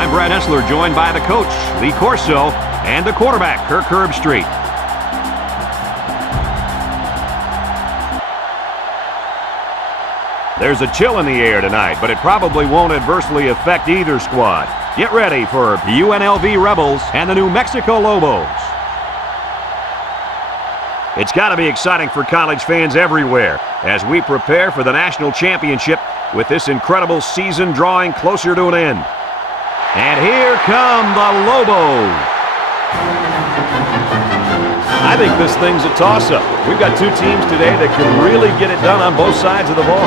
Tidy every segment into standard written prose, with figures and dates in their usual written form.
I'm Brad Hessler, joined by the coach, Lee Corso, and the quarterback, Kirk Herbstreit. There's a chill in the air tonight, but it probably won't adversely affect either squad. Get ready for the UNLV Rebels and the New Mexico Lobos. It's got to be exciting for college fans everywhere as we prepare for the national championship with this incredible season drawing closer to an end. And here come the Lobos. I think this thing's a toss-up. We've got two teams today that can really get it done on both sides of the ball.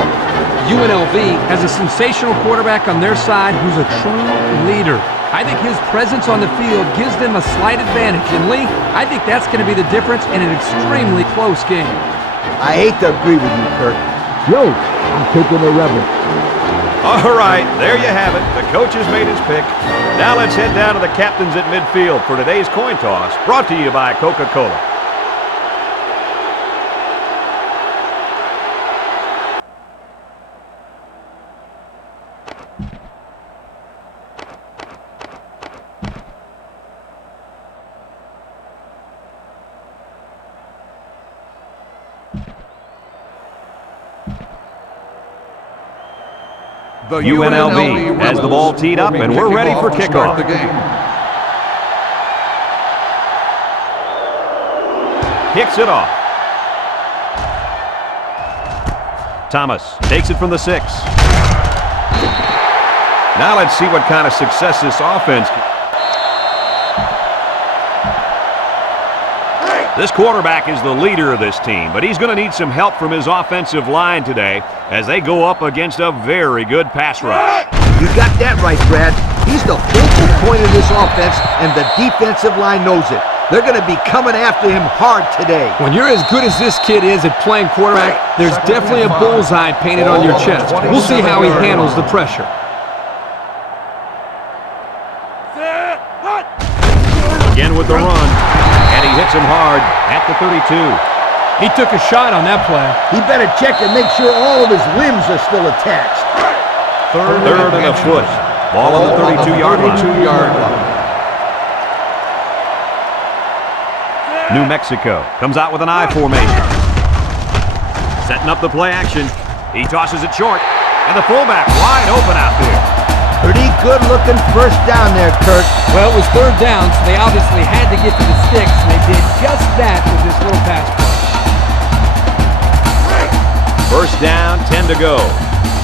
UNLV has a sensational quarterback on their side who's a true leader. I think his presence on the field gives them a slight advantage. And Lee, I think that's going to be the difference in an extremely close game. I hate to agree with you, Kirk. Yo, I'm taking the Rebels. All right, there you have it. The coach has made his pick. Now let's head down to the captains at midfield for today's coin toss, brought to you by Coca-Cola. The UNLV has the ball teed up, and we're ready for kickoff. Kicks it off. Thomas takes it from the 6. Now let's see what kind of success this offense. This quarterback is the leader of this team, but he's going to need some help from his offensive line today as they go up against a very good pass rush. You got that right, Brad. He's the focal point of this offense, and the defensive line knows it. They're going to be coming after him hard today. When you're as good as this kid is at playing quarterback, there's definitely a bullseye painted on your chest. We'll see how he handles the pressure. Again with the run. And he hits him hard at the 32. He took a shot on that play. He better check and make sure all of his limbs are still attached. Third and a foot. Ball on the 32-yard line. New Mexico comes out with an I formation. Setting up the play action. He tosses it short. And the fullback wide open out there. Pretty good-looking first down there, Kirk. Well, it was third down, so they obviously had to get to the sticks, and they did just that with this little pass play. First down, 10 to go.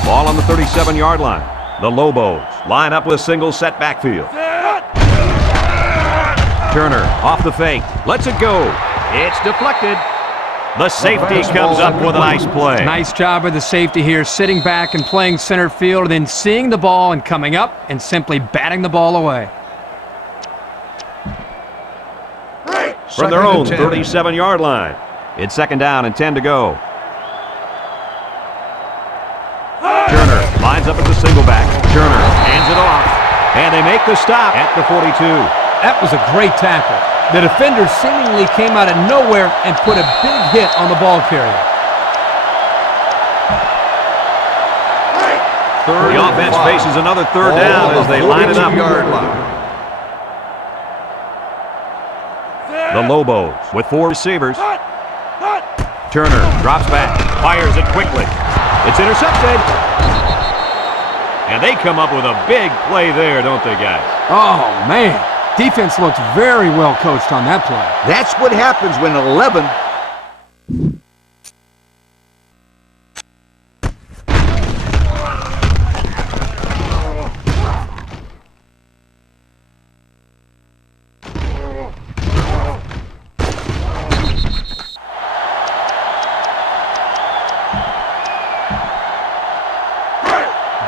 Ball on the 37-yard line. The Lobos line up with a single set backfield. Turner off the fake. Lets it go. It's deflected. The safety comes up with a nice play. Nice job of the safety here, sitting back and playing center field, and then seeing the ball and coming up and simply batting the ball away. From their own 37-yard line. It's second down and 10 to go. Turner lines up at the single back. Turner hands it off. And they make the stop at the 42. That was a great tackle. The defender seemingly came out of nowhere and put a big hit on the ball carrier. The offense faces another third down as they line it up. The Lobos with 4 receivers. Turner drops back, fires it quickly. It's intercepted. And they come up with a big play there, don't they, guys? Oh, man. Defense looked very well coached on that play. That's what happens when 11...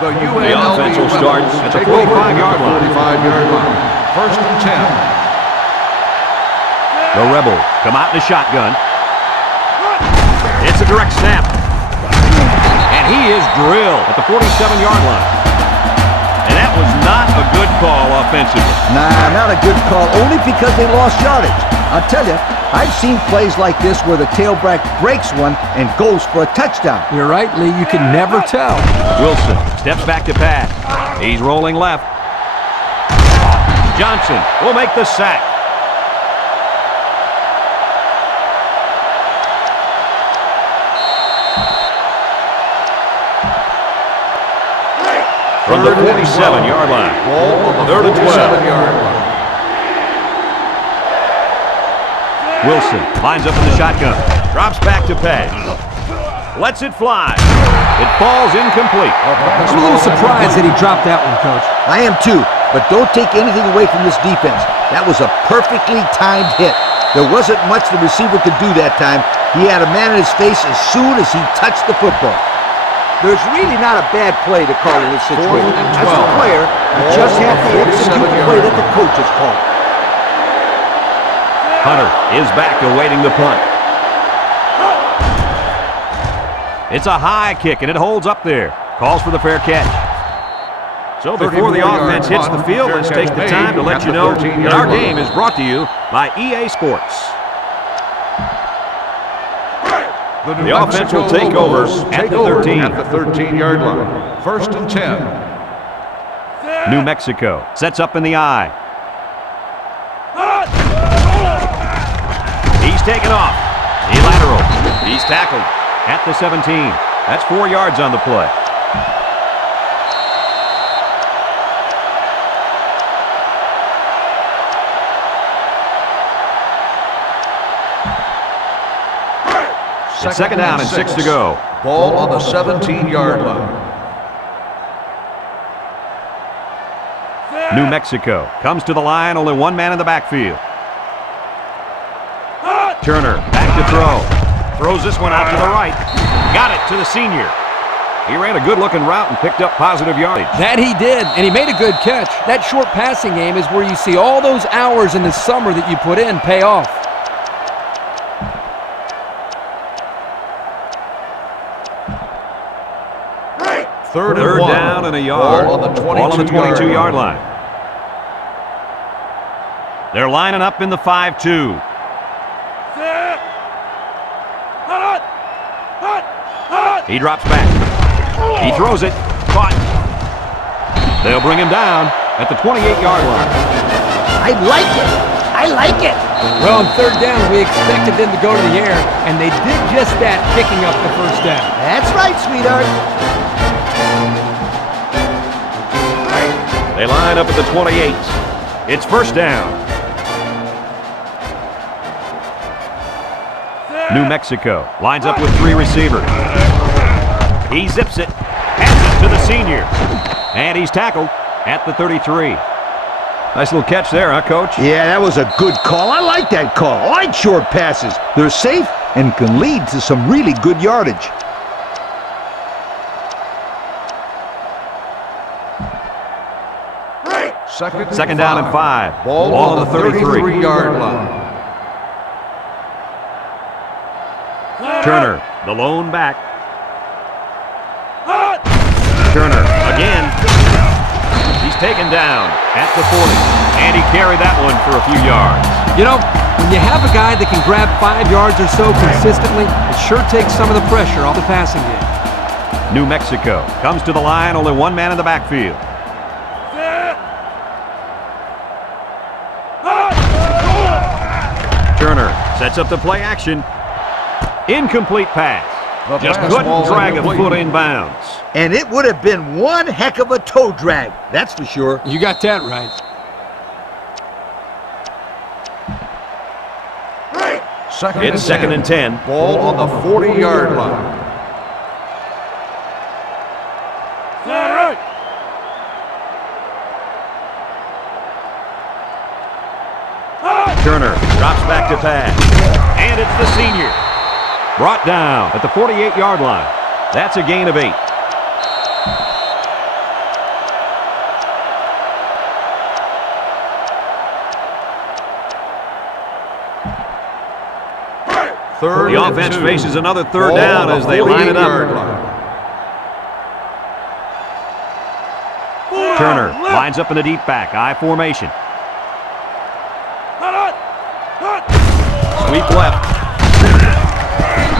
The offense will start at the 45-yard line. First and 10. The Rebels come out in a shotgun. It's a direct snap. And he is drilled at the 47-yard line. And that was not a good call offensively. Nah, not a good call, only because they lost yardage. I'll tell you, I've seen plays like this where the tailback breaks one and goes for a touchdown. You're right, Lee. You can never tell. Wilson steps back to pass. He's rolling left. Johnson will make the sack. From the 47-yard line. Third and 12. Wilson lines up in the shotgun. Drops back to pass. Lets it fly. It falls incomplete. I'm a little surprised that he dropped that one, Coach. I am too, but don't take anything away from this defense. That was a perfectly timed hit. There wasn't much the receiver could do that time. He had a man in his face as soon as he touched the football. There's really not a bad play to call in this situation. As a player, you just have to execute the play that the coach has called. Hunter is back awaiting the punt. It's a high kick, and it holds up there. Calls for the fair catch. So before the offense hits the field, let's take the time to let you know that our game is brought to you by EA Sports. The offense will take over at the 13. At the 13-yard line. 1st and 10. New Mexico sets up in the I. He's taken off. He lateral. He's tackled at the 17. That's 4 yards on the play. It's second down and 6 to go. Ball on the 17-yard line. New Mexico comes to the line, only one man in the backfield. Turner back to throw. Throws this one out to the right. Got it to the senior. He ran a good-looking route and picked up positive yardage. That he did, and he made a good catch. That short passing game is where you see all those hours in the summer that you put in pay off. Third down and a yard. Ball on the 22-yard line. They're lining up in the 5-2. He drops back. He throws it. Caught. They'll bring him down at the 28-yard line. I like it. I like it. Well, on third down, we expected them to go to the air, and they did just that, picking up the first down. That's right, sweetheart. They line up at the 28. It's first down. New Mexico lines up with 3 receivers. He zips it, hands it to the senior, and he's tackled at the 33. Nice little catch there, huh, Coach? Yeah, that was a good call. I like that call. I like short passes. They're safe and can lead to some really good yardage. Second down and 5. Ball on the 33-yard line. Turner, the lone back. Turner again. He's taken down at the 40, and he carried that one for a few yards. You know, when you have a guy that can grab 5 yards or so consistently, it sure takes some of the pressure off the passing game. New Mexico comes to the line, only one man in the backfield. Turner sets up the play action. Incomplete pass. Just couldn't drag a foot inbounds. And it would have been one heck of a toe drag, that's for sure. You got that right. It's second and 10. Ball on the 40-yard line. Turner drops back to pass. And it's the senior. Brought down at the 48-yard line. That's a gain of 8. The offense faces another third down as they line it up. Turner lines up in the deep back, I formation. Sweep left.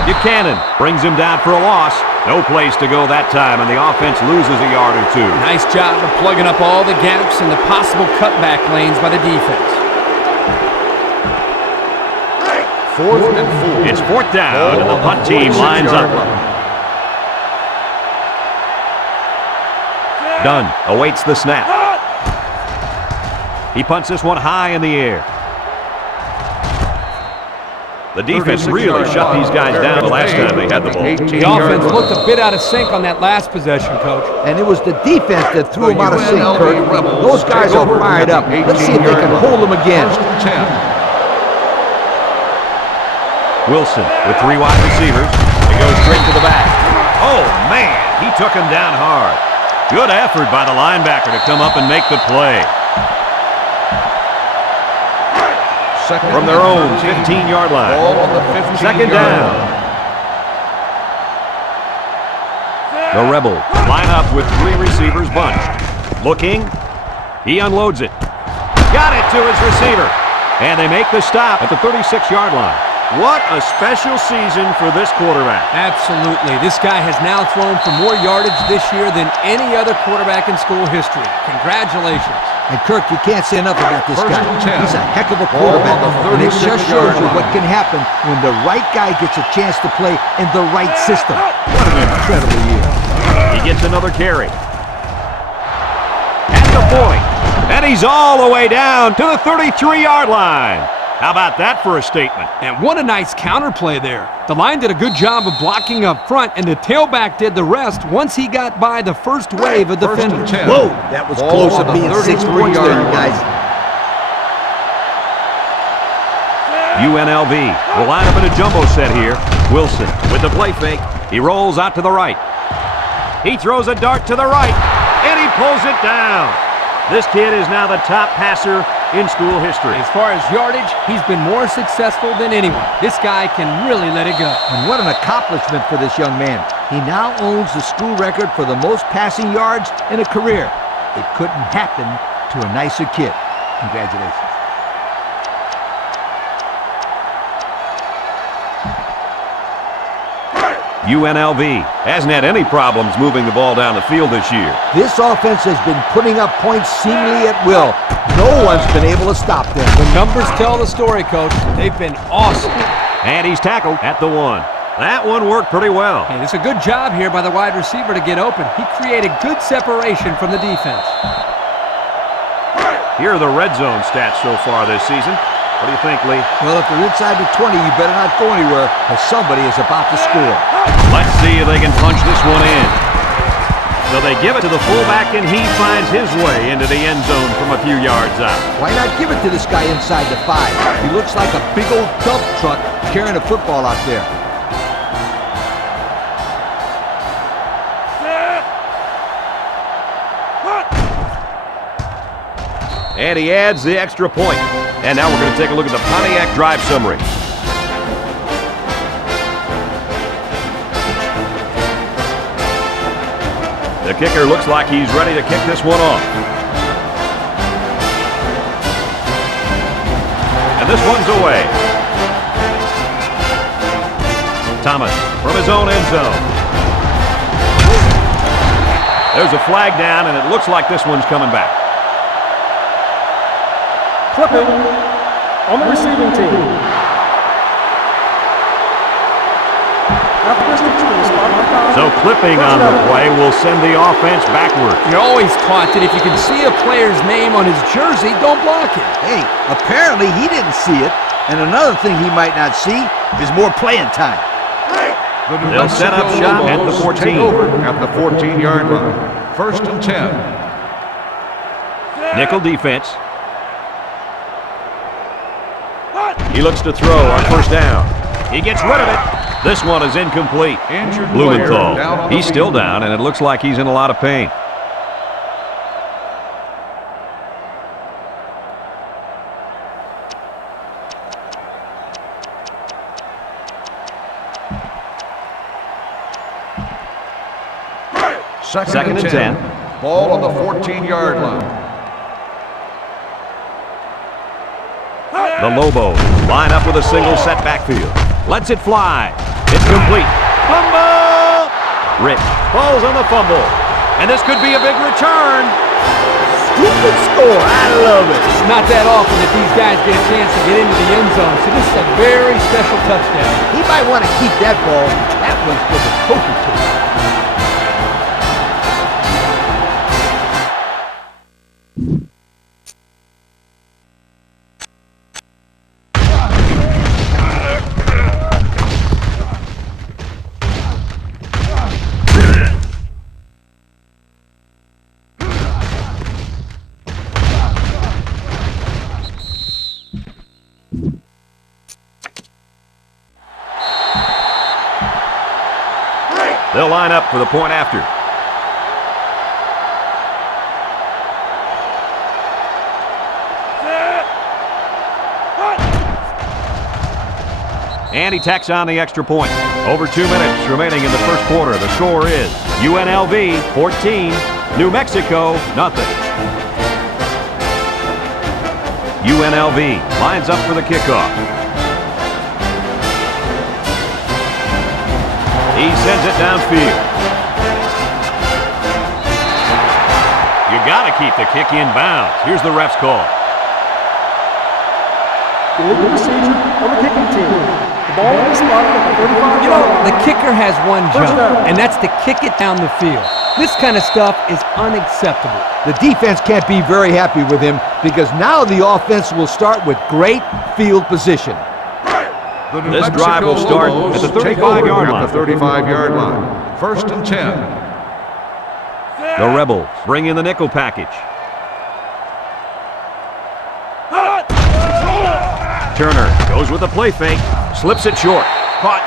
Buchanan brings him down for a loss. No place to go that time, and the offense loses a yard or two. Nice job of plugging up all the gaps and the possible cutback lanes by the defense. 4th and 4. It's 4th down, and the punt team lines up. Dunn awaits the snap. He punts this one high in the air. The defense really shut these guys down the last time they had the ball. The offense looked a bit out of sync on that last possession, Coach. And it was the defense that threw them out of sync, Kurt. Those guys are fired up. Let's see if they can hold them again. Wilson with 3 wide receivers. He goes straight to the back. Oh, man, he took him down hard. Good effort by the linebacker to come up and make the play. From their own 15-yard line. 2nd down. The Rebels line up with 3 receivers bunched. Looking. He unloads it. Got it to his receiver. And they make the stop at the 36-yard line. What a special season for this quarterback. Absolutely. This guy has now thrown for more yardage this year than any other quarterback in school history. Congratulations. And Kirk, you can't say enough about this guy. He's a heck of a quarterback, and it just shows you what can happen when the right guy gets a chance to play in the right system. What an incredible year. He gets another carry. At the 40. And he's all the way down to the 33-yard line. How about that for a statement? And what a nice counterplay there. The line did a good job of blocking up front, and the tailback did the rest once he got by the first wave of defenders. Whoa, that was close to being 6 points there, you guys. UNLV will line up in a jumbo set here. Wilson with the play fake. He rolls out to the right. He throws a dart to the right, and he pulls it down. This kid is now the top passer in school history. As far as yardage, he's been more successful than anyone. This guy can really let it go. And what an accomplishment for this young man. He now owns the school record for the most passing yards in a career. It couldn't happen to a nicer kid. Congratulations. UNLV hasn't had any problems moving the ball down the field this year. This offense has been putting up points seemingly at will. No one's been able to stop them. The numbers tell the story, Coach. They've been awesome. And he's tackled at the 1. That one worked pretty well. Hey, it's a good job here by the wide receiver to get open. He created good separation from the defense. Here are the red zone stats so far this season. What do you think, Lee? Well, if they're inside the 20, you better not go anywhere, because somebody is about to score. Let's see if they can punch this one in. So they give it to the fullback, and he finds his way into the end zone from a few yards out. Why not give it to this guy inside the 5? He looks like a big old dump truck carrying a football out there. And he adds the extra point. And now we're going to take a look at the Pontiac drive summary. The kicker looks like he's ready to kick this one off. And this one's away. Thomas from his own end zone. There's a flag down, and it looks like this one's coming back. Clipping on the receiving team. So clipping on the play will send the offense backward. You're always taught that if you can see a player's name on his jersey, don't block it. Hey, apparently he didn't see it. And another thing he might not see is more playing time. They'll set up shop at the 14. Take over at the 14-yard line. 1st and 10. Nickel defense. He looks to throw on 1st down. He gets rid of it. This one is incomplete. Blumenthal, he's still down, and it looks like he's in a lot of pain. Second and 10. Ball on the 14-yard line. The Lobos line up with a single set backfield. Lets it fly. It's complete. Fumble! Rich falls on the fumble. And this could be a big return. Stupid score. I love it. It's not that often that these guys get a chance to get into the end zone, so this is a very special touchdown. He might want to keep that ball. That one's for the trophy case. They'll line up for the point after. And he tacks on the extra point. Over 2 minutes remaining in the first quarter. The score is UNLV 14, New Mexico nothing. UNLV lines up for the kickoff. He sends it downfield. You got to keep the kick in bounds. Here's the ref's call. Illegal procedure on the kicking team. The ball is spotted at the 35 You know, the kicker has one job, and that's to kick it down the field. This kind of stuff is unacceptable. The defense can't be very happy with him because now the offense will start with great field position. This drive will start at the 35-yard line. At the 35-yard line. 1st and 10. The Rebels bring in the nickel package. Turner goes with the play fake, slips it short. Caught.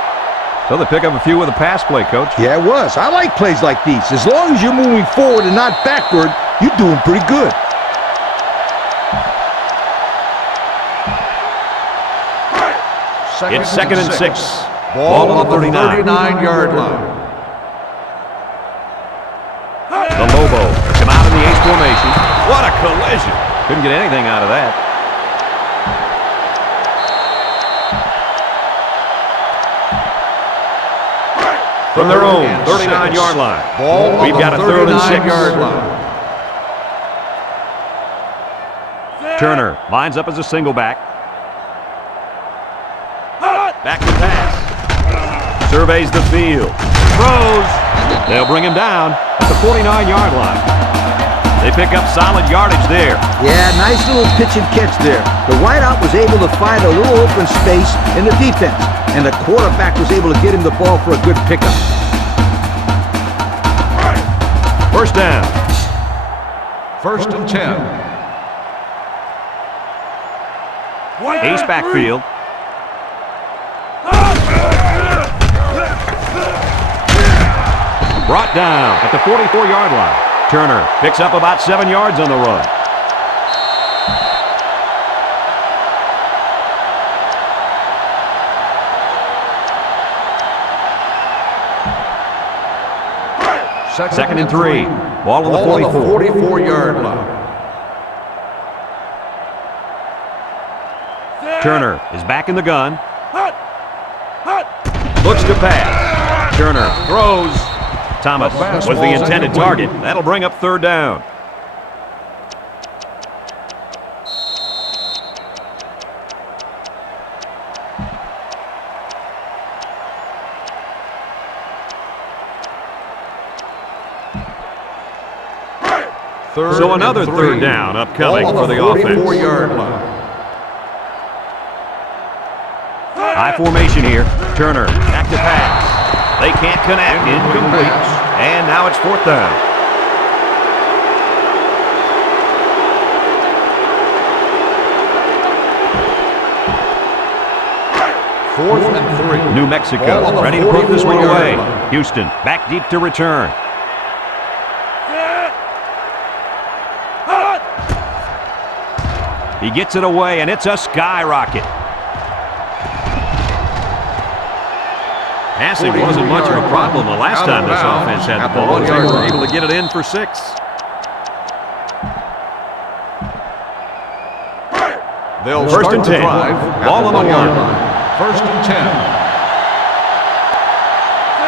So they pick up a few with a pass play, Coach. Yeah, it was. I like plays like these. As long as you're moving forward and not backward, you're doing pretty good. It's 2nd and 6. Ball on the 39-yard line. The Lobos come out in the ace formation. What a collision. Couldn't get anything out of that. From their own 39-yard line. Ball We've got a 3rd and 6. 39-yard line. Turner lines up as a single back. Back to pass. Surveys the field. Throws. They'll bring him down at the 49-yard line. They pick up solid yardage there. Yeah, nice little pitch and catch there. The wideout was able to find a little open space in the defense, and the quarterback was able to get him the ball for a good pickup. 1st down. 1st and 10. Ace backfield. Brought down at the 44-yard line. Turner picks up about 7 yards on the run. Second and 3. Ball on the 44-yard line. Turner is back in the gun. Looks to pass. Turner throws. Thomas was the intended target. That'll bring up 3rd down. So another 3rd down upcoming for the offense. 44-yard line. High formation here. Turner back to pass. They can't connect. Incomplete. And now it's 4th down. 4th and 3. New Mexico ready to put this one away. Houston back deep to return. He gets it away, and it's a skyrocket. Passing wasn't much of a problem the last time this offense had the ball. They were able to get it in for 6. They'll 1st and 10. Ball on the 1. 1st and 10.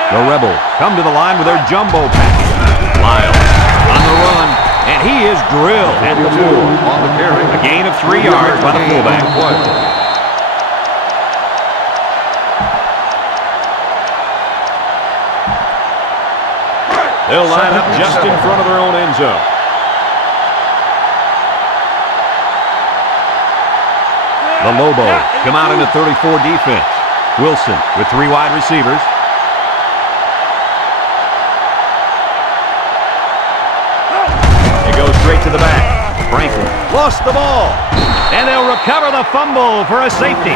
The Rebels come to the line with their jumbo package. Lyles on the run, and he is drilled at the 2. On the carry. A gain of 3 yards by the fullback. They'll line up just in front of their own end zone. The Lobos come out in a 34 defense. Wilson with 3 wide receivers. It goes straight to the back. Franklin lost the ball. And they'll recover the fumble for a safety.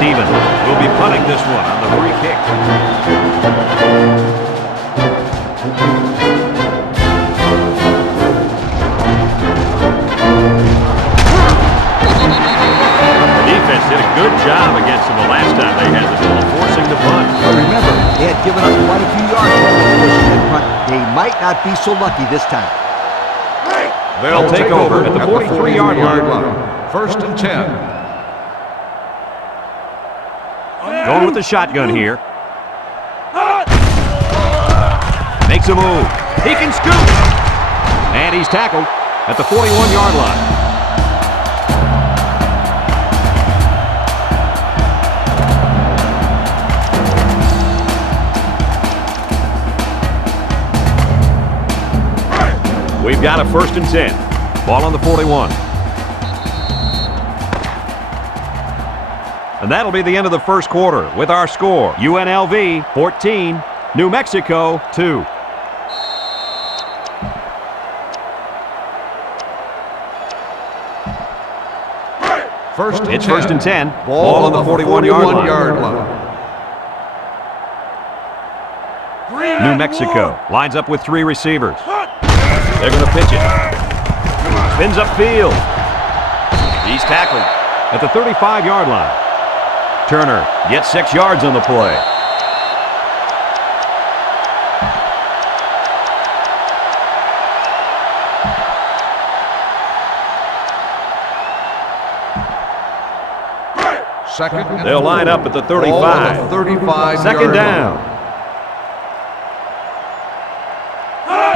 Stevens will be punting this one on the free kick. The defense did a good job against them the last time they had the ball, forcing the punt. But remember, they had given up quite a few yards while they were forcing that punt. They might not be so lucky this time. They'll take over at the 43-yard line. 1st and 10. Going with the shotgun here. Makes a move. He can scoop. And he's tackled at the 41-yard line. We've got a 1st and 10. Ball on the 41. And that'll be the end of the first quarter with our score. UNLV 14, New Mexico 2. It's 1st and 10. Ball on the 41-yard line. New Mexico lines up with 3 receivers. They're going to pitch it. Spins upfield. He's tackled at the 35-yard line. Turner gets 6 yards on the play. They'll line up at the 35. 2nd down.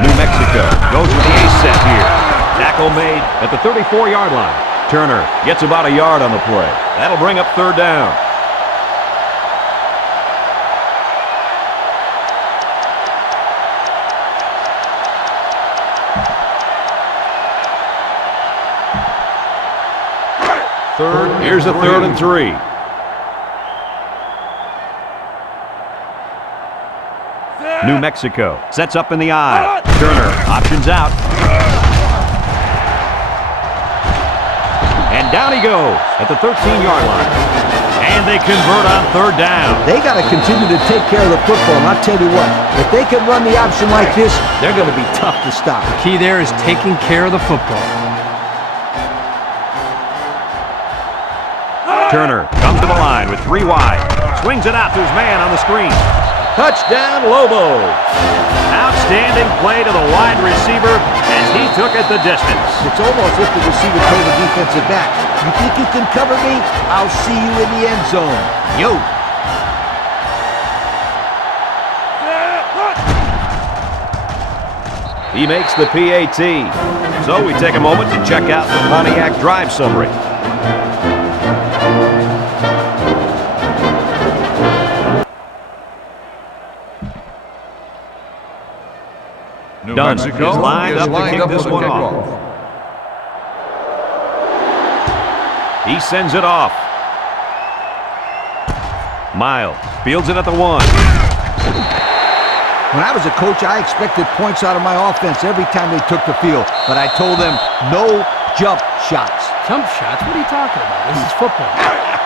New Mexico goes with the ace set here. Tackle made at the 34-yard line. Turner gets about a yard on the play. That'll bring up 3rd down. Here's a 3rd and 3. New Mexico sets up in the eye. Turner options out. And down he goes at the 13-yard line. And they convert on 3rd down. They got to continue to take care of the football. And I'll tell you what, if they can run the option like this, they're going to be tough to stop. The key there is taking care of the football. Turner comes to the line with 3 wide. Swings it out to his man on the screen. Touchdown, Lobos. Outstanding play to the wide receiver as he took it the distance. It's almost as if the receiver told the defensive back, you think you can cover me? I'll see you in the end zone. Yo. He makes the PAT. So we take a moment to check out the Pontiac drive summary. Dunn is lined up to kick this one off. He sends it off. Miles fields it at the 1. When I was a coach, I expected points out of my offense every time they took the field. But I told them, no jump shots. Jump shots? What are you talking about? This is football.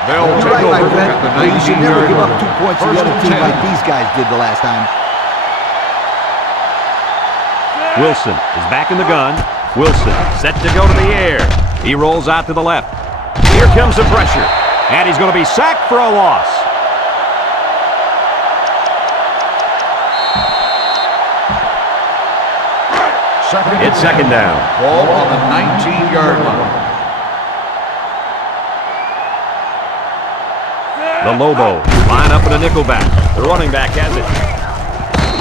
They'll That's take right, my over friend. at the Well, you should never 19-yard give up line. 2 points to the 1st other and team 10. like these guys did the last time. Wilson is back in the gun. Wilson set to go to the air. He rolls out to the left. Here comes the pressure. And he's going to be sacked for a loss. Second It's 2nd down. Ball on the 19-yard line. The Lobo line up in a nickelback. The running back has it.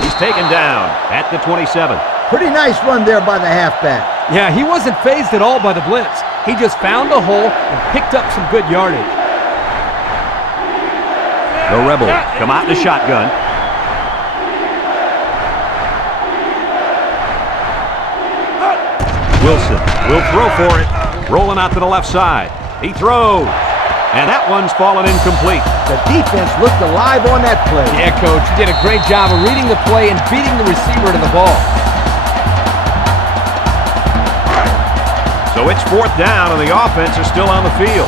He's taken down at the 27. Pretty nice run there by the halfback. Yeah, he wasn't fazed at all by the blitz. He just found a hole and picked up some good yardage. The Rebels come out in the shotgun. Wilson will throw for it. Rolling out to the left side. He throws. And that one's fallen incomplete. The defense looked alive on that play. Yeah, Coach, you did a great job of reading the play and beating the receiver to the ball. So it's 4th down, and the offense is still on the field.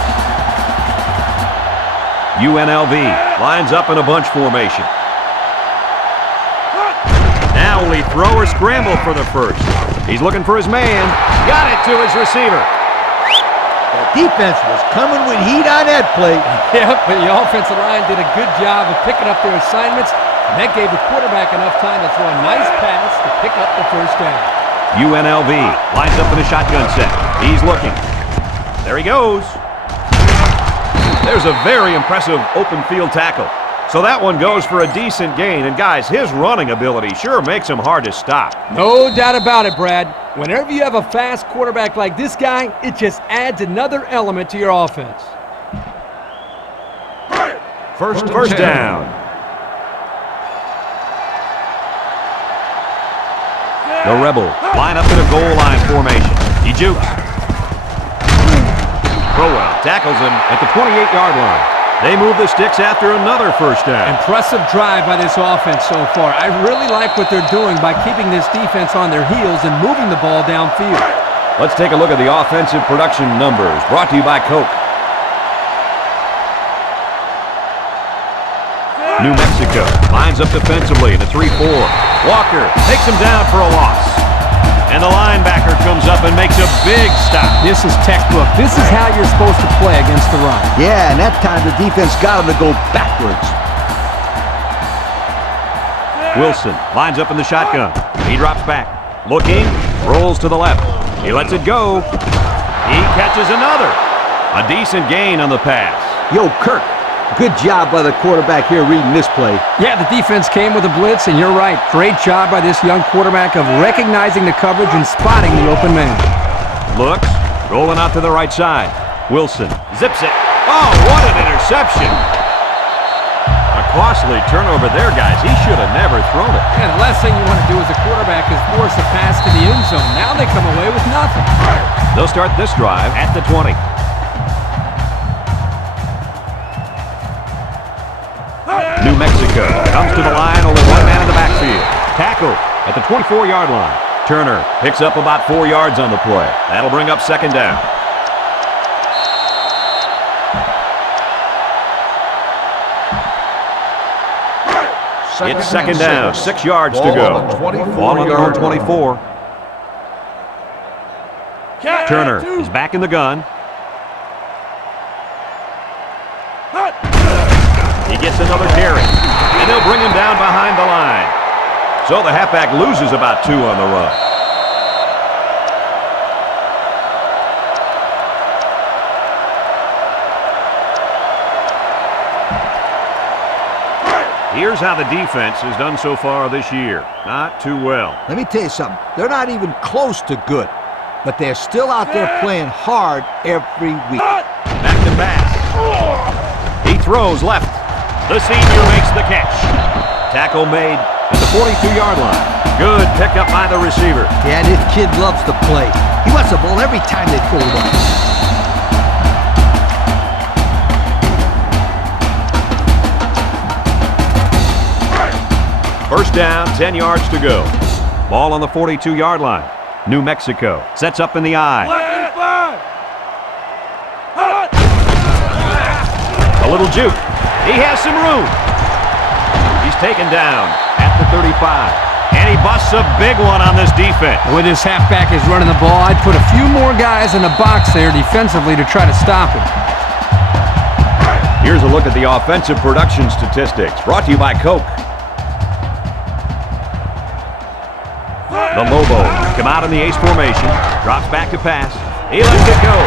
UNLV lines up in a bunch formation. Now will he throw or scramble for the first? He's looking for his man. Got it to his receiver. The defense was coming with heat on that play. Yeah, but the offensive line did a good job of picking up their assignments, and that gave the quarterback enough time to throw a nice pass to pick up the first down. UNLV lines up in a shotgun set. He's looking. There he goes. There's a very impressive open field tackle. So that one goes for a decent gain. And guys, his running ability sure makes him hard to stop. No doubt about it, Brad. Whenever you have a fast quarterback like this guy, it just adds another element to your offense. First down. The Rebels line up in a goal line formation. He jukes. Crowell tackles him at the 28-yard line. They move the sticks after another first down. Impressive drive by this offense so far. I really like what they're doing by keeping this defense on their heels and moving the ball downfield. Let's take a look at the offensive production numbers, brought to you by Coke. New Mexico lines up defensively in a 3-4. Walker takes him down for a loss. And the linebacker comes up and makes a big stop. This is textbook. This is how you're supposed to play against the run. Yeah, and that time the defense got him to go backwards. Wilson lines up in the shotgun. He drops back. Looking, rolls to the left. He lets it go. He catches another. A decent gain on the pass. Yo, Kirk, good job by the quarterback here reading this play. Yeah, the defense came with a blitz, and you're right. Great job by this young quarterback of recognizing the coverage and spotting the open man. Looks, rolling out to the right side. Wilson zips it. Oh, what an interception. A costly turnover there, guys. He should have never thrown it. Yeah, the last thing you want to do as a quarterback is force a pass to the end zone. Now they come away with nothing. They'll start this drive at the 20. New Mexico comes to the line, only one man in the backfield. Tackle at the 24-yard line. Turner picks up about 4 yards on the play. That'll bring up second down. It's second down, 6 yards to go. Ball on their own 24. Turner is back in the gun. He gets another carry, and they'll bring him down behind the line. So the halfback loses about 2 on the run. Here's how the defense has done so far this year. Not too well. Let me tell you something. They're not even close to good, but they're still out there playing hard every week. Back to pass. He throws left. The senior makes the catch. Tackle made at the 42-yard line. Good pickup by the receiver. Yeah, this kid loves to play. He wants the ball every time they throw it up. First down, 10 yards to go. Ball on the 42-yard line. New Mexico sets up in the eye. A little juke. He has some room. He's taken down at the 35. And he busts a big one on this defense. With his halfback is running the ball, I'd put a few more guys in the box there defensively to try to stop him. Here's a look at the offensive production statistics, brought to you by Coke. The Lobo come out in the ace formation, drops back to pass. He lets it go.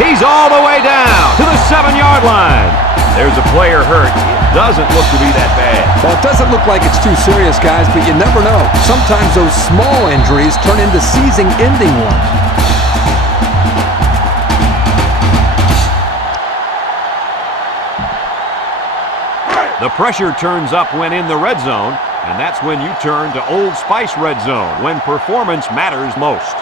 He's all the way down to the 7-yard line. There's a player hurt. It doesn't look to be that bad. Well, it doesn't look like it's too serious, guys, but you never know. Sometimes those small injuries turn into season-ending ones. The pressure turns up when in the red zone, and that's when you turn to Old Spice red zone, when performance matters most.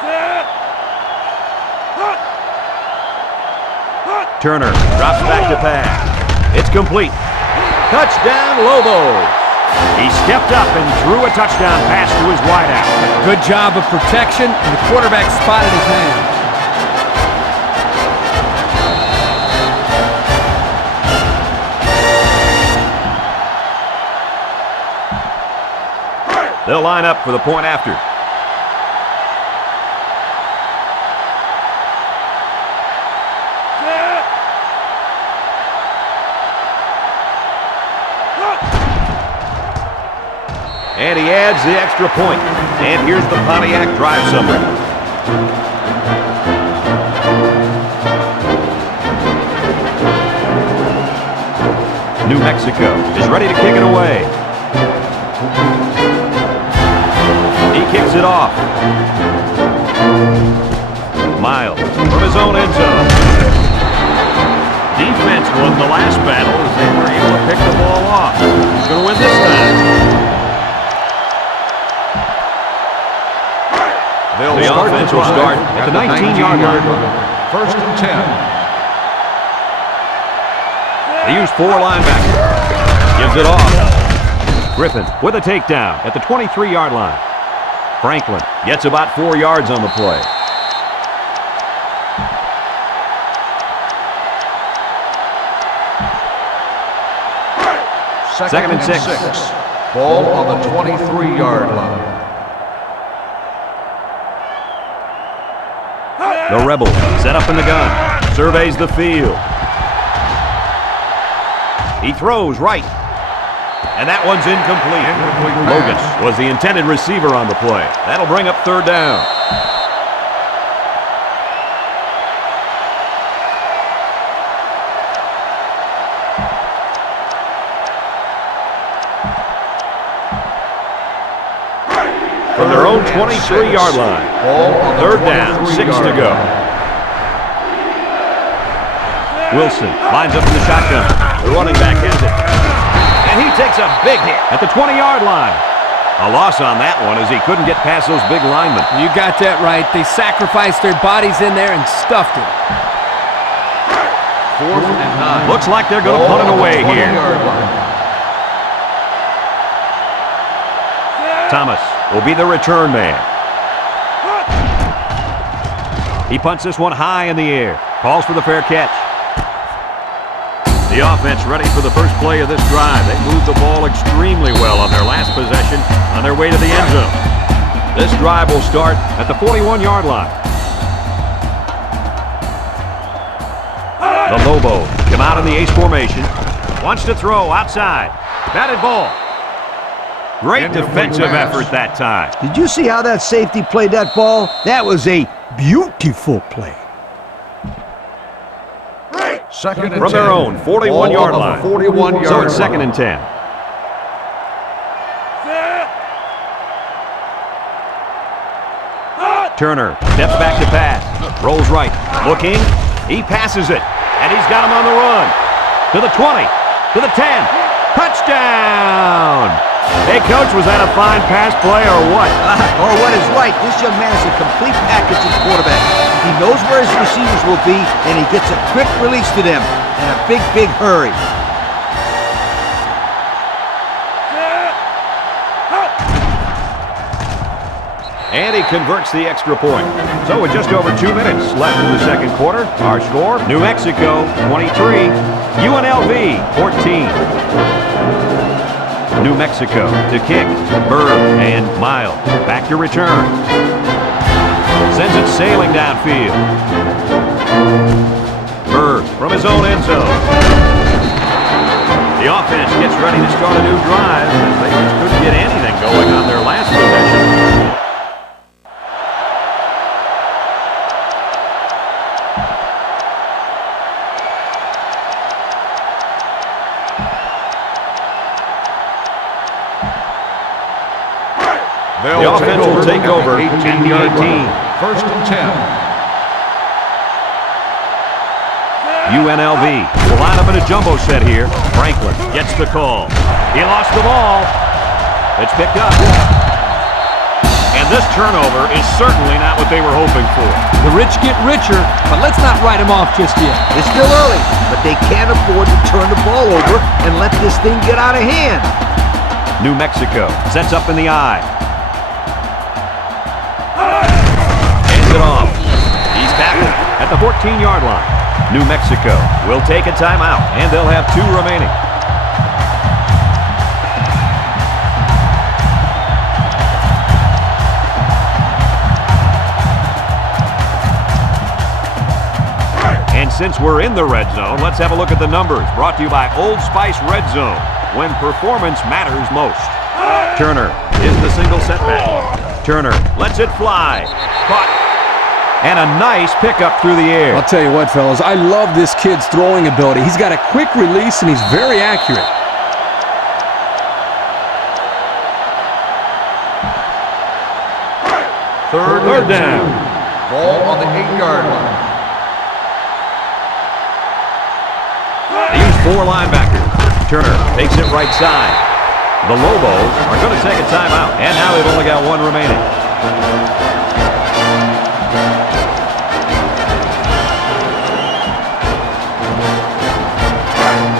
Turner drops back to pass. It's complete. Touchdown, Lobos. He stepped up and threw a touchdown pass to his wideout. Good job of protection, and the quarterback spotted his man. They'll line up for the point after. And he adds the extra point. And here's the Pontiac drive summary. New Mexico is ready to kick it away. He kicks it off. Miles from his own end zone. Defense won the last battle as they were able to pick the ball off. He's going to win this time. The offense will start at the 19-yard line. First and 10. They use 4 linebackers. Gives it off. Griffin with a takedown at the 23-yard line. Franklin gets about 4 yards on the play. Second and 6. Ball on the 23-yard line. The Rebels set up in the gun. Surveys the field. He throws right. And that one's incomplete. Logan was the intended receiver on the play. That'll bring up third down. From their own 23-yard line. Third down, 6 to go. Wilson lines up in the shotgun. The running back has it. And he takes a big hit at the 20-yard line. A loss on that one as he couldn't get past those big linemen. You got that right. They sacrificed their bodies in there and stuffed it. Fourth and 9. Looks like they're going to punt it away here. Thomas will be the return man. He punts this one high in the air. Calls for the fair catch. The offense ready for the first play of this drive. They moved the ball extremely well on their last possession on their way to the end zone. This drive will start at the 41-yard line. The Lobos come out in the ace formation. Wants to throw outside. Batted ball. Great defensive effort that time. Did you see how that safety played that ball? That was a beautiful play. Second and From 10. their own 41-yard line. 41-yard So it's second and 10. Turner steps back to pass. Rolls right. Looking. He passes it. And he's got him on the run. To the 20. To the 10. Touchdown! Hey, Coach, was that a fine pass play or what? Or what is right, this young man is a complete package as quarterback. He knows where his receivers will be, and he gets a quick release to them in a big, big hurry. And he converts the extra point. So with just over 2 minutes left in the second quarter, our score, New Mexico 23, UNLV 14. New Mexico to kick. Burr and Miles back to return. Sends it sailing downfield. Burr from his own end zone. The offense gets ready to start a new drive as they just couldn't get anything going on their last possession. The offense will take over at the 18. First and 10. UNLV will line up in a jumbo set here. Franklin gets the call. He lost the ball. It's picked up. And this turnover is certainly not what they were hoping for. The rich get richer, but let's not write them off just yet. It's still early, but they can't afford to turn the ball over and let this thing get out of hand. New Mexico sets up in the eye. Hands it off. He's tackled at the 14-yard line. New Mexico will take a timeout, and they'll have 2 remaining. And since we're in the red zone, let's have a look at the numbers. Brought to you by Old Spice Red Zone, when performance matters most. Turner is the single setback. Turner lets it fly. Caught. And a nice pickup through the air. I'll tell you what, fellas, I love this kid's throwing ability. He's got a quick release, and he's very accurate. Third down. Ball on the 8-yard line. They use 4 linebackers. Turner takes it right side. The Lobos are going to take a timeout, and now they've only got 1 remaining.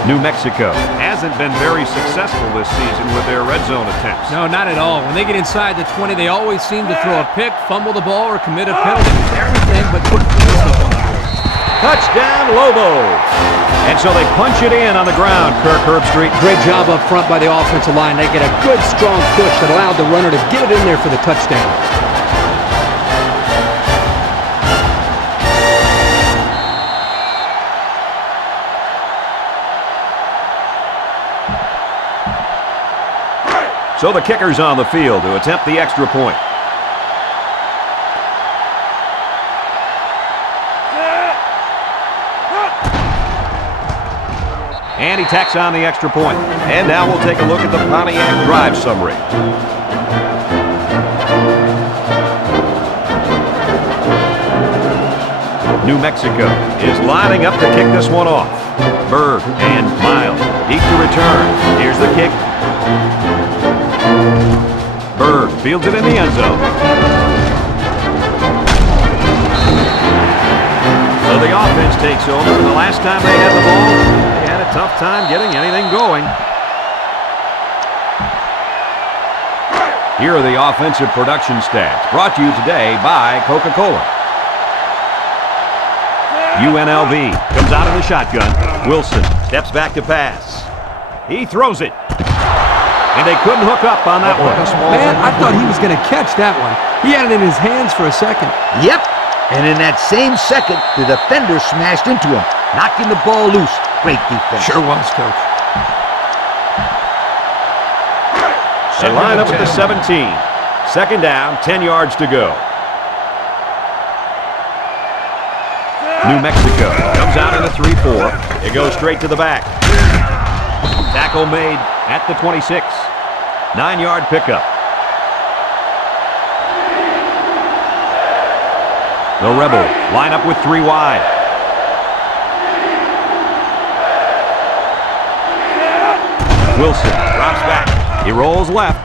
New Mexico hasn't been very successful this season with their red zone attempts. No, not at all. When they get inside the 20, they always seem to throw a pick, fumble the ball, or commit a penalty. Everything but put the stuff on the board. Touchdown, Lobos! And so they punch it in on the ground, Kirk Herbstreit. Great job up front by the offensive line. They get a good, strong push that allowed the runner to get it in there for the touchdown. So the kicker's on the field to attempt the extra point. And he tacks on the extra point. And now we'll take a look at the Pontiac drive summary. New Mexico is lining up to kick this one off. Berg and Miles deep to return. Here's the kick. Berg fields it in the end zone. So the offense takes over. The last time they had the ball, they had a tough time getting anything going. Here are the offensive production stats, brought to you today by Coca-Cola. UNLV comes out in the shotgun. Wilson steps back to pass. He throws it. And they couldn't hook up on that one. Man, I thought he was going to catch that one. He had it in his hands for a second. Yep, and in that same second, the defender smashed into him, knocking the ball loose. Great defense. Sure was, Coach. They line up at the 17. Second down, 10 yards to go. New Mexico comes out in a 3-4. It goes straight to the back. Tackle made at the 26. 9-yard pickup. The Rebels line up with 3 wide. Wilson drops back. He rolls left.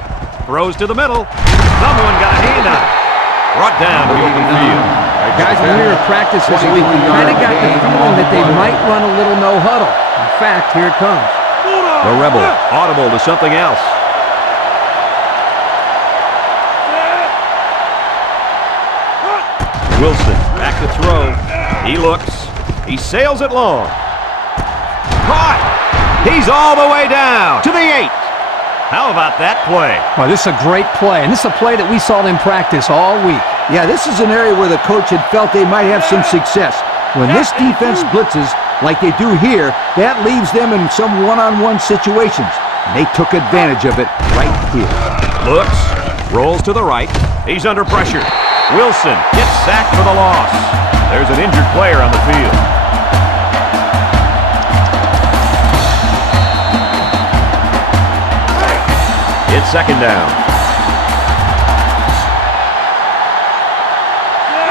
Throws to the middle. Someone got a hand on it. Brought down to the open field. Guys, when we were at practice this week, we kind of got the feeling that they might run a little no huddle. In fact, here it comes. The Rebel audible to something else. Wilson back to throw. He looks. He sails it long. Caught. He's all the way down to the 8. How about that play? Well, this is a great play, and this is a play that we saw them practice all week. Yeah, this is an area where the coach had felt they might have some success. When this defense blitzes like they do here, that leaves them in some one-on-one situations. And they took advantage of it right here. Looks, rolls to the right. He's under pressure. Wilson gets sacked for the loss. There's an injured player on the field. It's second down.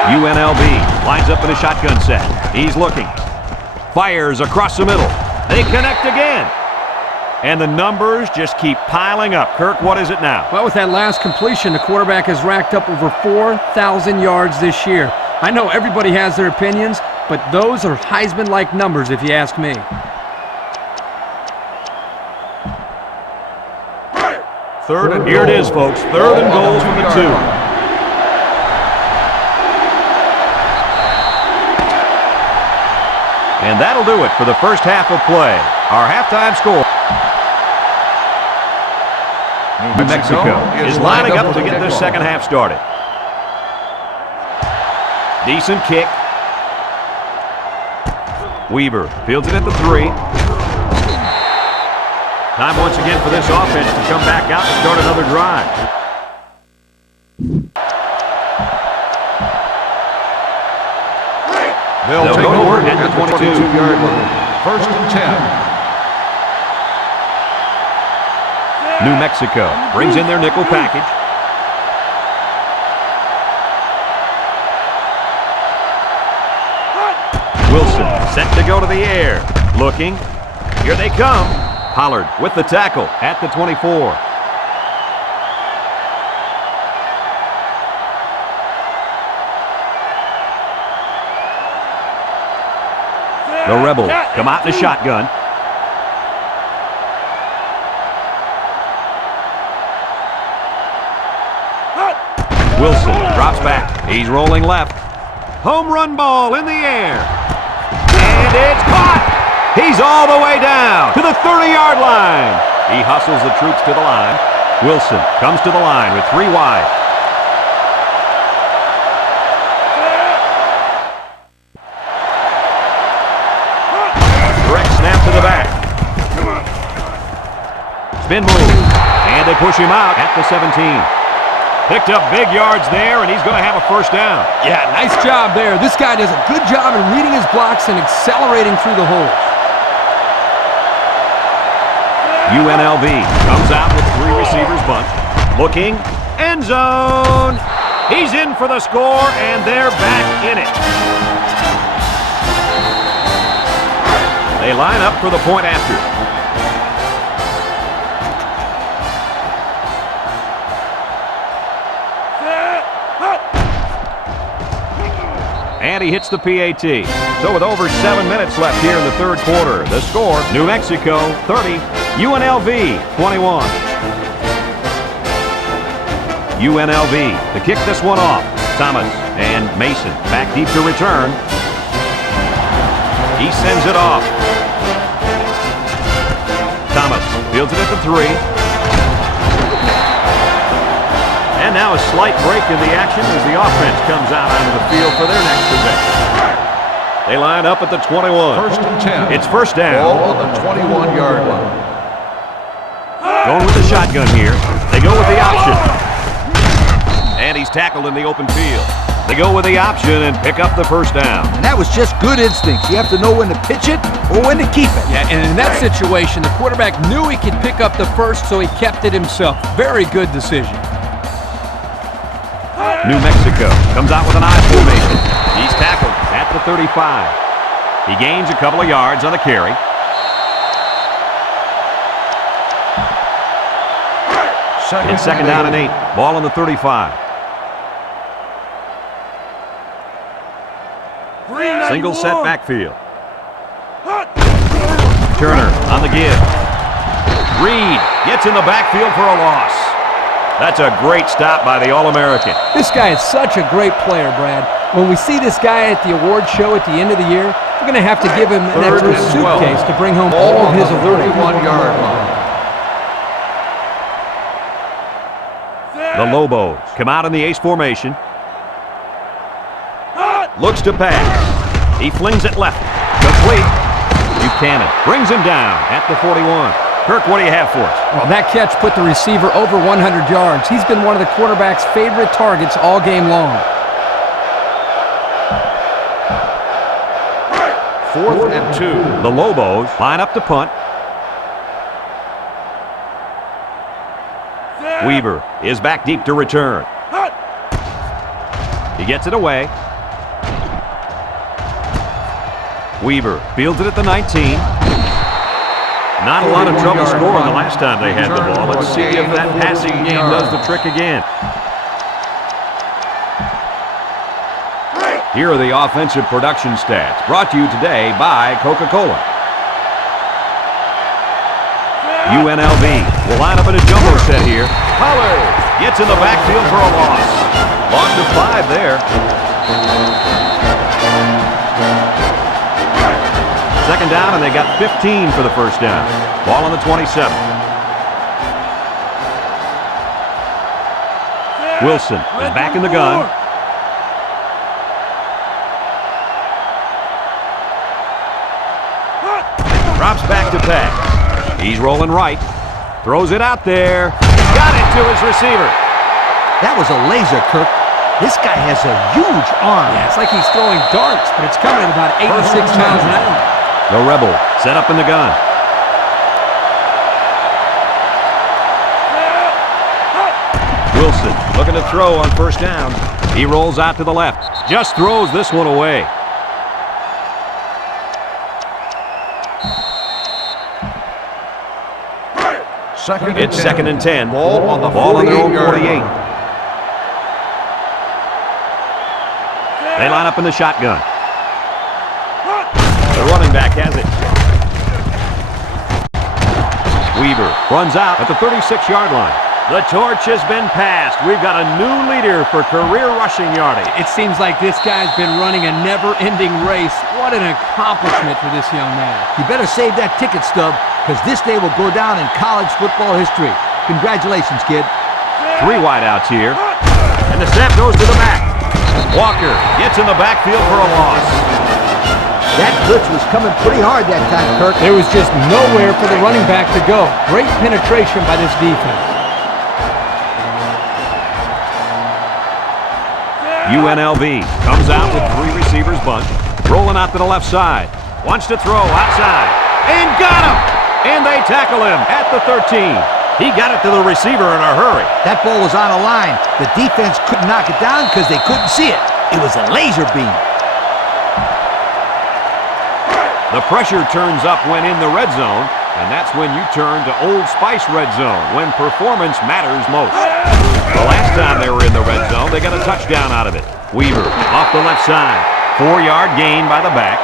UNLV lines up in a shotgun set. He's looking. Fires across the middle. They connect again. And the numbers just keep piling up. Kirk, what is it now? Well, with that last completion, the quarterback has racked up over 4,000 yards this year. I know everybody has their opinions, but those are Heisman-like numbers if you ask me. Third and here it is, folks. Third and goal from the 2. And that'll do it for the first half of play. Our halftime score. New Mexico is lining up to get this second half started. Decent kick. Weaver fields it at the 3. Time once again for this offense to come back out and start another drive. They'll take over at the 22-yard line. First and 10. New Mexico brings in their nickel package. Wilson set to go to the air. Looking. Here they come. Pollard with the tackle at the 24. The Rebels come out in the shotgun. Wilson drops back. He's rolling left. Home run ball in the air. And it's caught. He's all the way down to the 30-yard line. He hustles the troops to the line. Wilson comes to the line with 3 wide. Direct snap to the back. Spin move. And they push him out at the 17. Picked up big yards there, and he's going to have a first down. Yeah, nice job there. This guy does a good job in reading his blocks and accelerating through the holes. UNLV comes out with 3 receivers bunched. Looking, end zone. He's in for the score, and they're back in it. They line up for the point after. And he hits the PAT. So with over 7 minutes left here in the third quarter, the score, New Mexico 30, UNLV 21. UNLV to kick this one off. Thomas and Mason back deep to return. He sends it off. Thomas fields it at the 3. And now a slight break in the action as the offense comes out onto the field for their next possession. They line up at the 21. First and 10. It's first down. Ball on the 21-yard line. Going with the shotgun here. They go with the option. And he's tackled in the open field. They go with the option and pick up the first down. And that was just good instincts. You have to know when to pitch it or when to keep it. Yeah, and in that situation, the quarterback knew he could pick up the first, so he kept it himself. Very good decision. New Mexico comes out with an I formation. He's tackled at the 35. He gains a couple of yards on the carry. It's second down and 8. Ball on the 35. Single set backfield. Turner on the give. Reed gets in the backfield for a loss. That's a great stop by the All-American. This guy is such a great player, Brad. When we see this guy at the award show at the end of the year, we're going to have to give him an extra suitcase to bring home all of his awards. 31-yard line. The Lobos come out in the ace formation. Looks to pass. He flings it left. Complete. Buchanan brings him down at the 41. Kirk, what do you have for us? Well, that catch put the receiver over 100 yards. He's been one of the quarterback's favorite targets all game long. Fourth and 2. The Lobos line up to punt. Weaver is back deep to return. He gets it away. Weaver fields it at the 19. Not a lot of trouble scoring the last time they had the ball. Let's see if that passing game does the trick again. Here are the offensive production stats, brought to you today by Coca-Cola. UNLV will line up in a jumbo set here. Pollard gets in the backfield for a loss. Loss of 5 there. Second down, and they got 15 for the first down. Ball on the 27. Wilson is back in the gun. Drops back to pass. He's rolling right. Throws it out there. Got it to his receiver. That was a laser, Kirk. This guy has a huge arm. Yeah, it's like he's throwing darts, but it's coming at about 86 miles an hour. The Rebel set up in the gun. Wilson looking to throw on first down. He rolls out to the left. Just throws this one away. It's second and 10. Ball on the Ball on their own 48. 48. They line up in the shotgun. The running back has it. Weaver runs out at the 36-yard line. The torch has been passed. We've got a new leader for career rushing yardage. It seems like this guy's been running a never-ending race. What an accomplishment for this young man. You better save that ticket stub, because this day will go down in college football history. Congratulations, kid. 3 wideouts here. And the snap goes to the back. Walker gets in the backfield for a loss. That blitz was coming pretty hard that time, Kirk. There was just nowhere for the running back to go. Great penetration by this defense. UNLV comes out with 3 receivers bunch. Rolling out to the left side. Wants to throw outside. And got him! And they tackle him at the 13. He got it to the receiver in a hurry. That ball was on a line. The defense couldn't knock it down because they couldn't see it. It was a laser beam. The pressure turns up when in the red zone, and that's when you turn to Old Spice Red Zone, when performance matters most. The last time they were in the red zone, they got a touchdown out of it. Weaver off the left side. 4-yard gain by the back.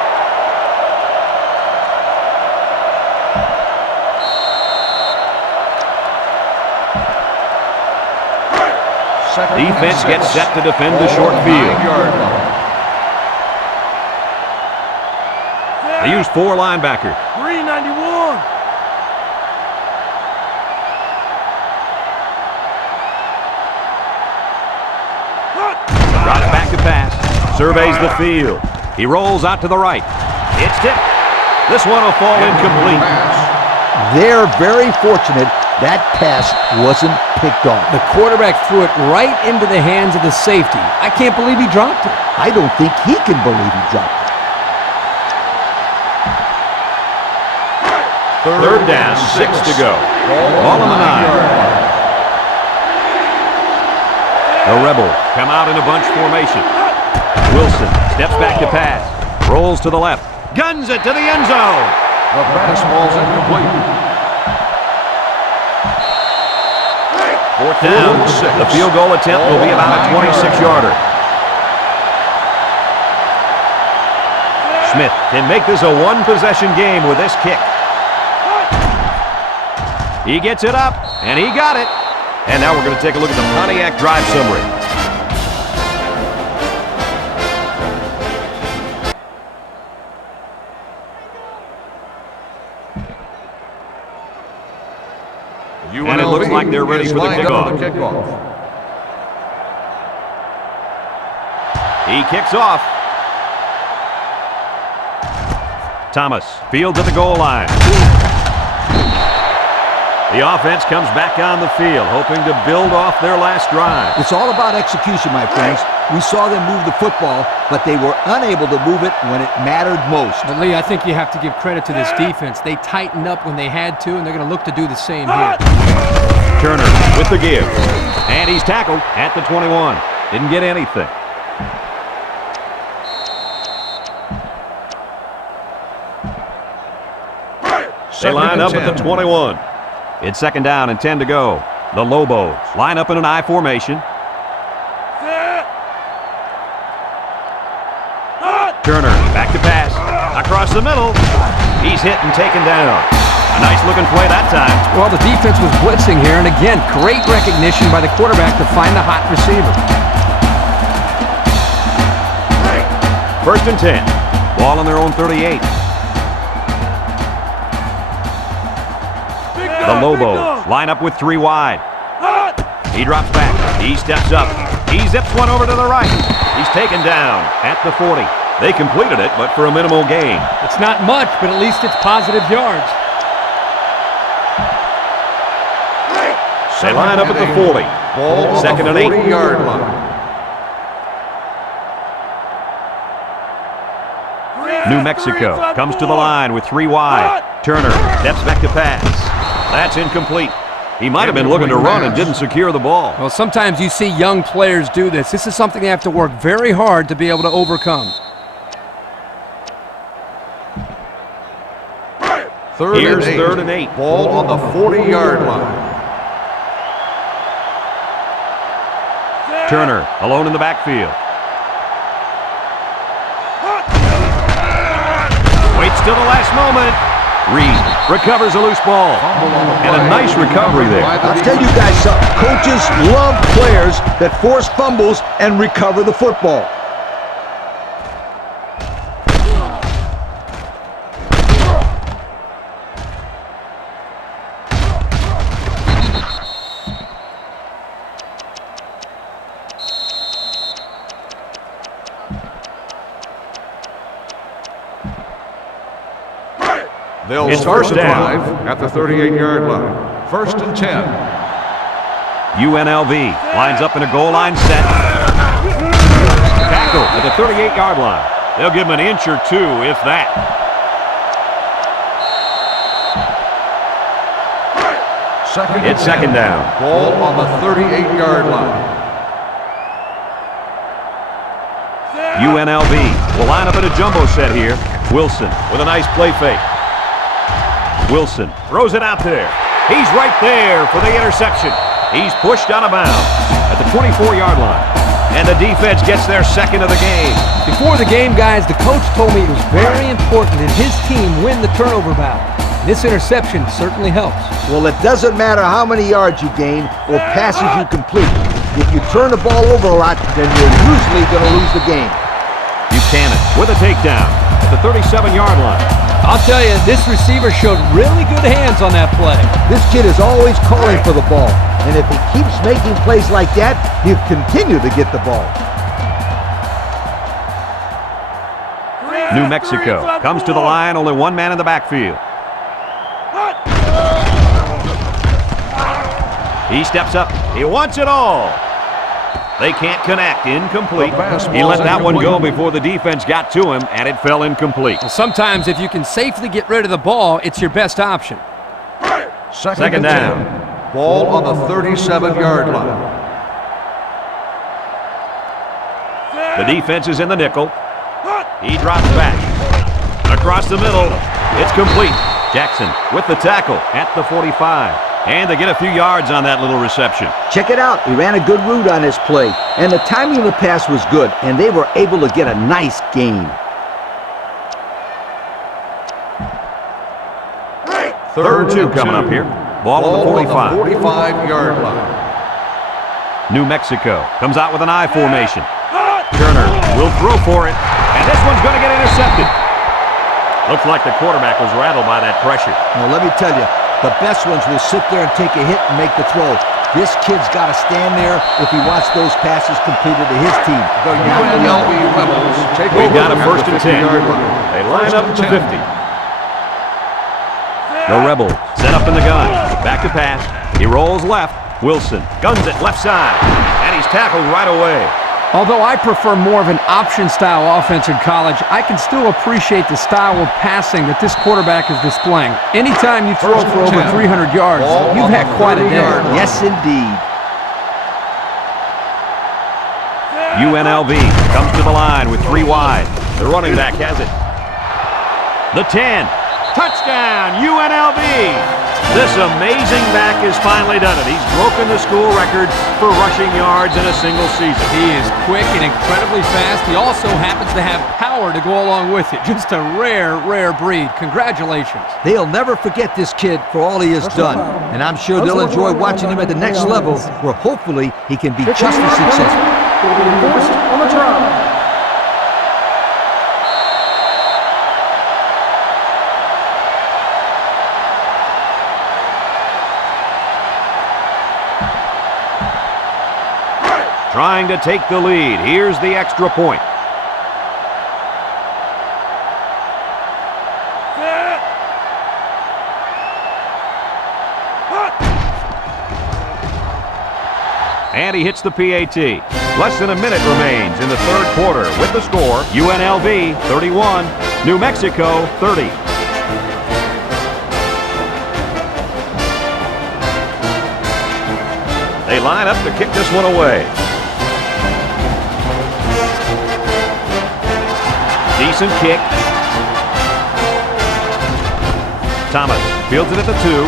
Defense gets set to defend the short field. They use 4 linebackers. 391. Drops back to pass. Surveys the field. He rolls out to the right. It's tipped. This one will fall incomplete. They're very fortunate that pass wasn't picked off. The quarterback threw it right into the hands of the safety. I can't believe he dropped it. I don't think he can believe he dropped it. Third down, 6 to go. Ball on the 9. The Rebel come out in a bunch formation. Wilson steps back to pass. Rolls to the left. Guns it to the end zone. The pass ball's incomplete. 4th down. The field goal attempt will be about a 26-yarder. Smith can make this a 1-possession game with this kick. He gets it up, and he got it. And now we're going to take a look at the Pontiac drive summary. And it looks like they're ready for the kickoff. He kicks off. Thomas fields at the goal line. The offense comes back on the field, hoping to build off their last drive. It's all about execution, my friends. We saw them move the football, but they were unable to move it when it mattered most. But Lee, I think you have to give credit to this defense. They tightened up when they had to, and they're going to look to do the same here. Turner with the give. And he's tackled at the 21. Didn't get anything. They line up at the 21. It's 2nd down and 10 to go. The Lobos line up in an I formation. Turner, back to pass. Across the middle. He's hit and taken down. A nice looking play that time. Well, the defense was blitzing here, and again, great recognition by the quarterback to find the hot receiver. 1st and 10. Ball on their own 38. The Lobos line up with 3 wide. He drops back. He steps up. He zips one over to the right. He's taken down at the 40. They completed it, but for a minimal gain. It's not much, but at least it's positive yards. They line up at the 40. Ball 2nd and 8. 40-yard line. New Mexico comes to the line with 3 wide. Turner steps back to pass. That's incomplete. He might have been looking to run and didn't secure the ball. Well, sometimes you see young players do this. This is something they have to work very hard to be able to overcome. Here's 3rd and 8. Ball on the 40-yard line. Turner alone in the backfield. Waits till the last moment. Reed recovers a loose ball. And a nice recovery there. I'll tell you guys something. Coaches love players that force fumbles and recover the football. They'll It's start 1st the down. drive at the 38-yard line. 1st and 10. UNLV lines up in a goal line set. Tackle at the 38-yard line. They'll give him an inch or two, if that. It's 2nd down. Ball on the 38-yard line. UNLV will line up in a jumbo set here. Wilson with a nice play fake. Wilson throws it out there. He's right there for the interception. He's pushed out of bounds at the 24-yard line. And the defense gets their 2nd of the game. Before the game, guys, the coach told me it was very important that his team win the turnover battle. This interception certainly helps. Well, it doesn't matter how many yards you gain or passes you complete. If you turn the ball over a lot, then you're usually going to lose the game. Buchanan with a takedown at the 37-yard line. I'll tell you, this receiver showed really good hands on that play. This kid is always calling for the ball, and if he keeps making plays like that, he'll continue to get the ball. New Mexico comes to the line, only 1 man in the backfield. He steps up. He wants it all. They can't connect. Incomplete. He let that one go before the defense got to him, and it fell incomplete. Well, sometimes if you can safely get rid of the ball, it's your best option. 2nd down. Ball on the 37-yard line. The defense is in the nickel. He drops back. Across the middle. It's complete. Jackson with the tackle at the 45. And they get a few yards on that little reception. Check it out. He ran a good route on his play, and the timing of the pass was good, and they were able to get a nice gain. 3rd and 2 coming up here. Ball on the 45. 45-yard line. New Mexico comes out with an I formation. Turner will throw for it, and this one's going to get intercepted. Looks like the quarterback was rattled by that pressure. Well, let me tell you, the best ones will sit there and take a hit and make the throw. This kid's got to stand there if he wants those passes completed to his team. The UNLV Rebels take We've over got a at 1st the and 10. 50-yard line. They line 1st up and to 10. 50. The Rebels set up in the gun. Back to pass. He rolls left. Wilson guns it left side. And he's tackled right away. Although I prefer more of an option-style offense in college, I can still appreciate the style of passing that this quarterback is displaying. Anytime you throw for over 300 yards, you've had quite a day. Yes, indeed. UNLV comes to the line with 3 wide. The running back has it. The 10. Touchdown, UNLV! This amazing back has finally done it. He's broken the school record for rushing yards in a single season. He is quick and incredibly fast. He also happens to have power to go along with it. Just a rare, rare breed. Congratulations. They'll never forget this kid for all he has done. And I'm sure they'll enjoy watching him at the next level where hopefully he can be just as successful. Will be enforced on the try. Trying to take the lead. Here's the extra point. And he hits the PAT. Less than a minute remains in the third quarter with the score, UNLV 31, New Mexico 30. They line up to kick this one away. Decent kick. Thomas fields it at the 2.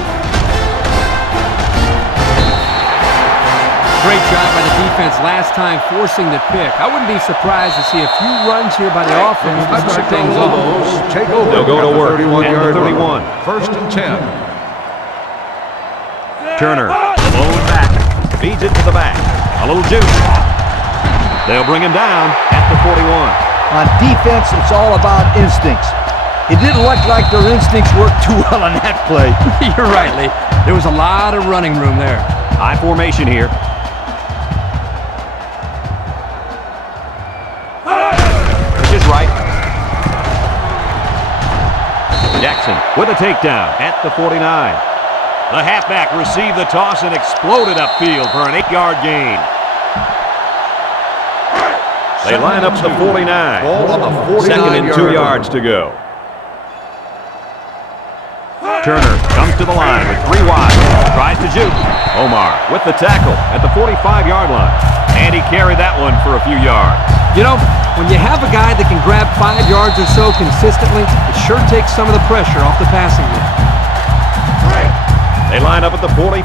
Great job by the defense last time forcing the pick. I wouldn't be surprised to see a few runs here by the offense to start things off. Take over. They'll go to work at the 31. 31. First and 10. Turner, blown back, feeds it to the back. A little juice. They'll bring him down at the 41. On defense, it's all about instincts. It didn't look like their instincts worked too well on that play. You're right, Lee. There was a lot of running room there. High formation here. Which is right. Jackson with a takedown at the 49. The halfback received the toss and exploded upfield for an 8-yard gain. They line up to 49. Ball on the 2nd and 2 yards to go. Turner comes to the line with 3 wide. Tries to juke. Omar with the tackle at the 45-yard line. And he carried that one for a few yards. You know, when you have a guy that can grab 5 yards or so consistently, it sure takes some of the pressure off the passing game. They line up at the 45.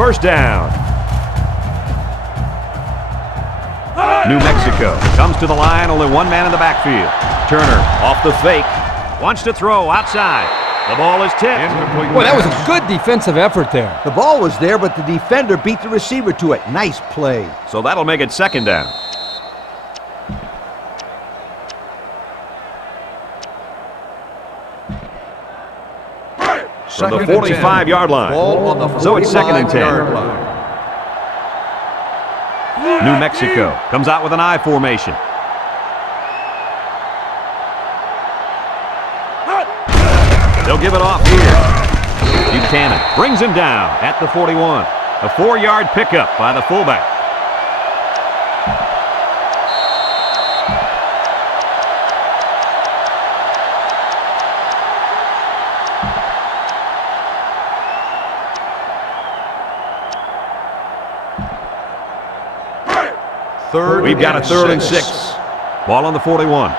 First down. New Mexico comes to the line, only one man in the backfield. Turner off the fake, wants to throw outside. The ball is tipped. Boy, that was a good defensive effort there. The ball was there, but the defender beat the receiver to it. Nice play. So that'll make it 2nd down. From the 45-yard line. Ball on the 45 So it's 2nd and 10. yard line. New Mexico comes out with an I formation. They'll give it off here. Buchanan brings him down at the 41. A 4-yard pickup by the fullback. We've got a 3rd and 6. Ball on the 41.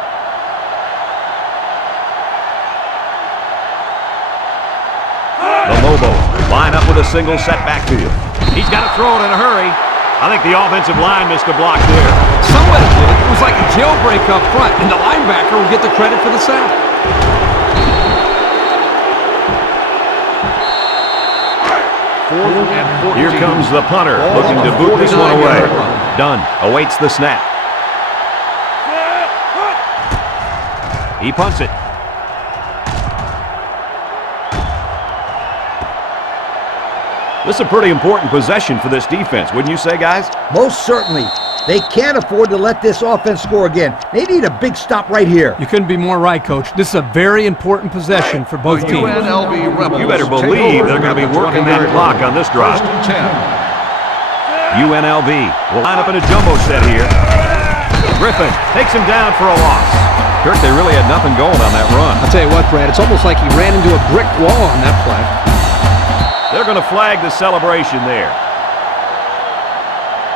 The Lobos line up with a single set backfield. He's got to throw it in a hurry. I think the offensive line missed a block there. Somebody did. It was like a jailbreak up front, and the linebacker will get the credit for the sack. Here comes the punter, looking to boot this one away. Dunn awaits the snap. He punts it. This is a pretty important possession for this defense, wouldn't you say, guys? Most certainly. They can't afford to let this offense score again. They need a big stop right here. You couldn't be more right, Coach. This is a very important possession for both teams. UNLV Rebels. You better believe they're going to be working that clock on this drive. First and 10. UNLV will line up in a jumbo set here. Griffin takes him down for a loss. Kirk, they really had nothing going on that run. I'll tell you what, Brad, it's almost like he ran into a brick wall on that play. They're going to flag the celebration there.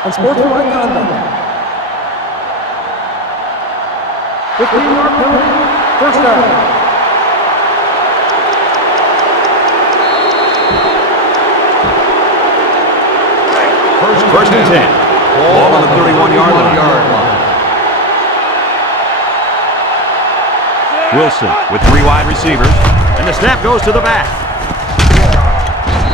Unsportsmanlike conduct. 15-yard penalty. First down. First and 10. Ball on the 31-yard line. Wilson with 3 wide receivers, and the snap goes to the back.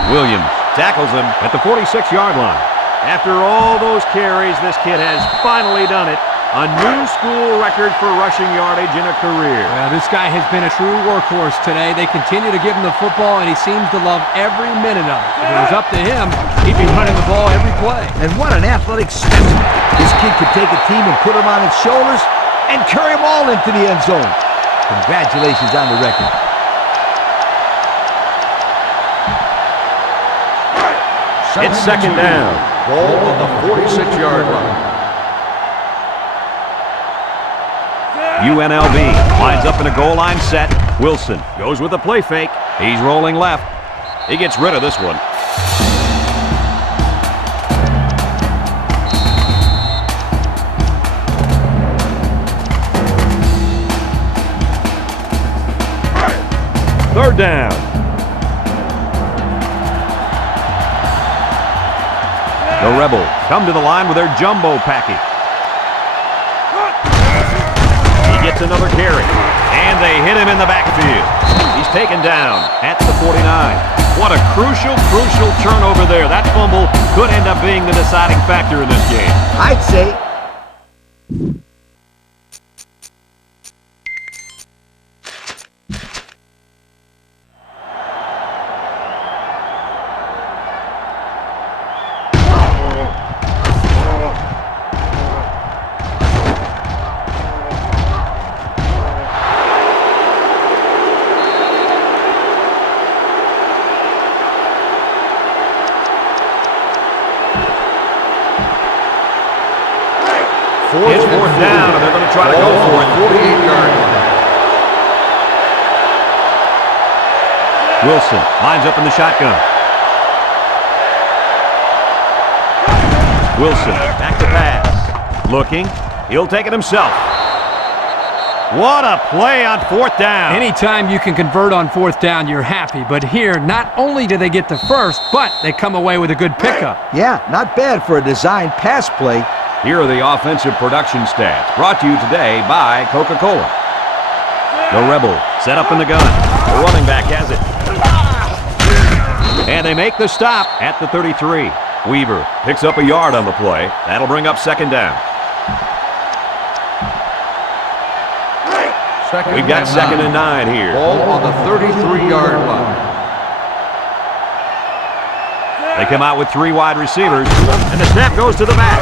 Williams tackles him at the 46-yard line. After all those carries, this kid has finally done it. A new school record for rushing yardage in a career. Well, this guy has been a true workhorse today. They continue to give him the football, and he seems to love every minute of it. If it was up to him, he'd be running the ball every play. And what an athletic specimen. This kid could take a team and put them on its shoulders and carry them all into the end zone. Congratulations on the record. It's second down. Ball on the 46-yard line. UNLV lines up in a goal line set. Wilson goes with a play fake. He's rolling left. He gets rid of this one. Third down. The Rebels come to the line with their jumbo package. He gets another carry, and they hit him in the backfield. He's taken down at the 49. What a crucial turnover there. That fumble could end up being the deciding factor in this game. I'd say It's fourth down, and they're going to try to go for it. 48-yard line. Wilson lines up in the shotgun. Wilson back to pass. Looking. He'll take it himself. What a play on fourth down. Anytime you can convert on fourth down, you're happy. But here, not only do they get the first, but they come away with a good pickup. yeah, not bad for a designed pass play. Here are the offensive production stats, brought to you today by Coca-Cola. The Rebel set up in the gun. The running back has it. And they make the stop at the 33. Weaver picks up a yard on the play. That'll bring up second down. We've got second and 9 here. Ball on the 33-yard line. They come out with 3 wide receivers, and the snap goes to the back.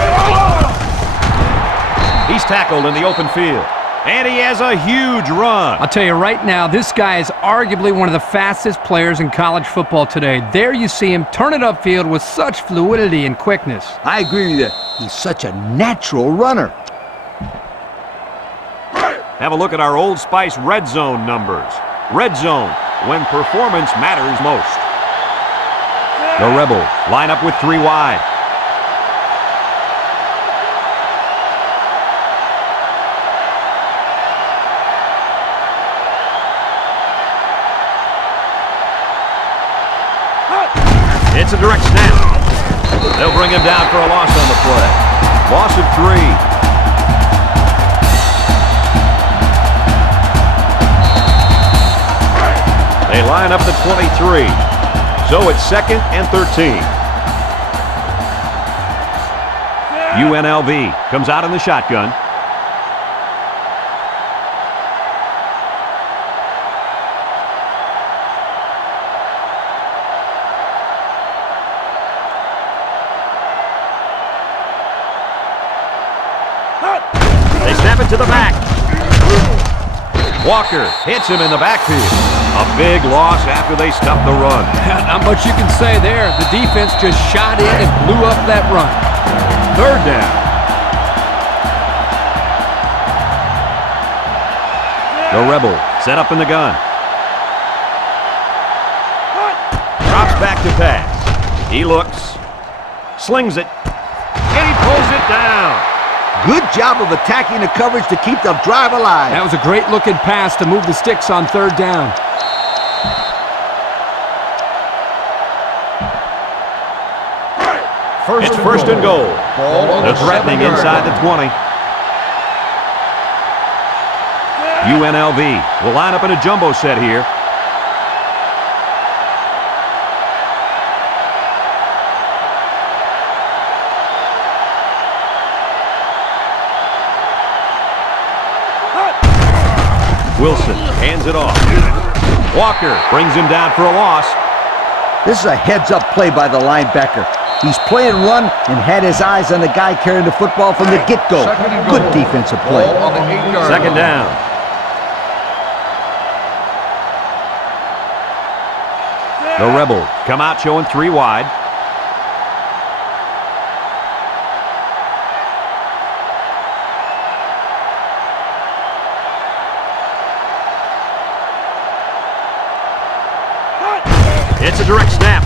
He's tackled in the open field, and he has a huge run. I'll tell you right now, this guy is arguably one of the fastest players in college football today. There you see him turn it upfield with such fluidity and quickness. I agree with you. He's such a natural runner. Have a look at our Old Spice Red Zone numbers. Red Zone, when performance matters most. The Rebels line up with 3 wide. It's a direct snap. They'll bring him down for a loss on the play. Loss of 3. They line up the 23. So it's second and 13. UNLV comes out in the shotgun. They snap it to the back. Walker hits him in the backfield. A big loss after they stopped the run. Not much you can say there. The defense just shot in and blew up that run. Third down. The Rebel set up in the gun. Drops back to pass. He looks, slings it, and he pulls it down. Good job of attacking the coverage to keep the drive alive. That was a great-looking pass to move the sticks on third down. It's first and goal. They're threatening inside the 20. UNLV will line up in a jumbo set here. Wilson hands it off. Walker brings him down for a loss. This is a heads-up play by the linebacker. He's playing run and had his eyes on the guy carrying the football from the get-go. Good defensive play. Ball on the 8-yard Second line. down. The Rebels come out showing 3 wide. It's a direct snap.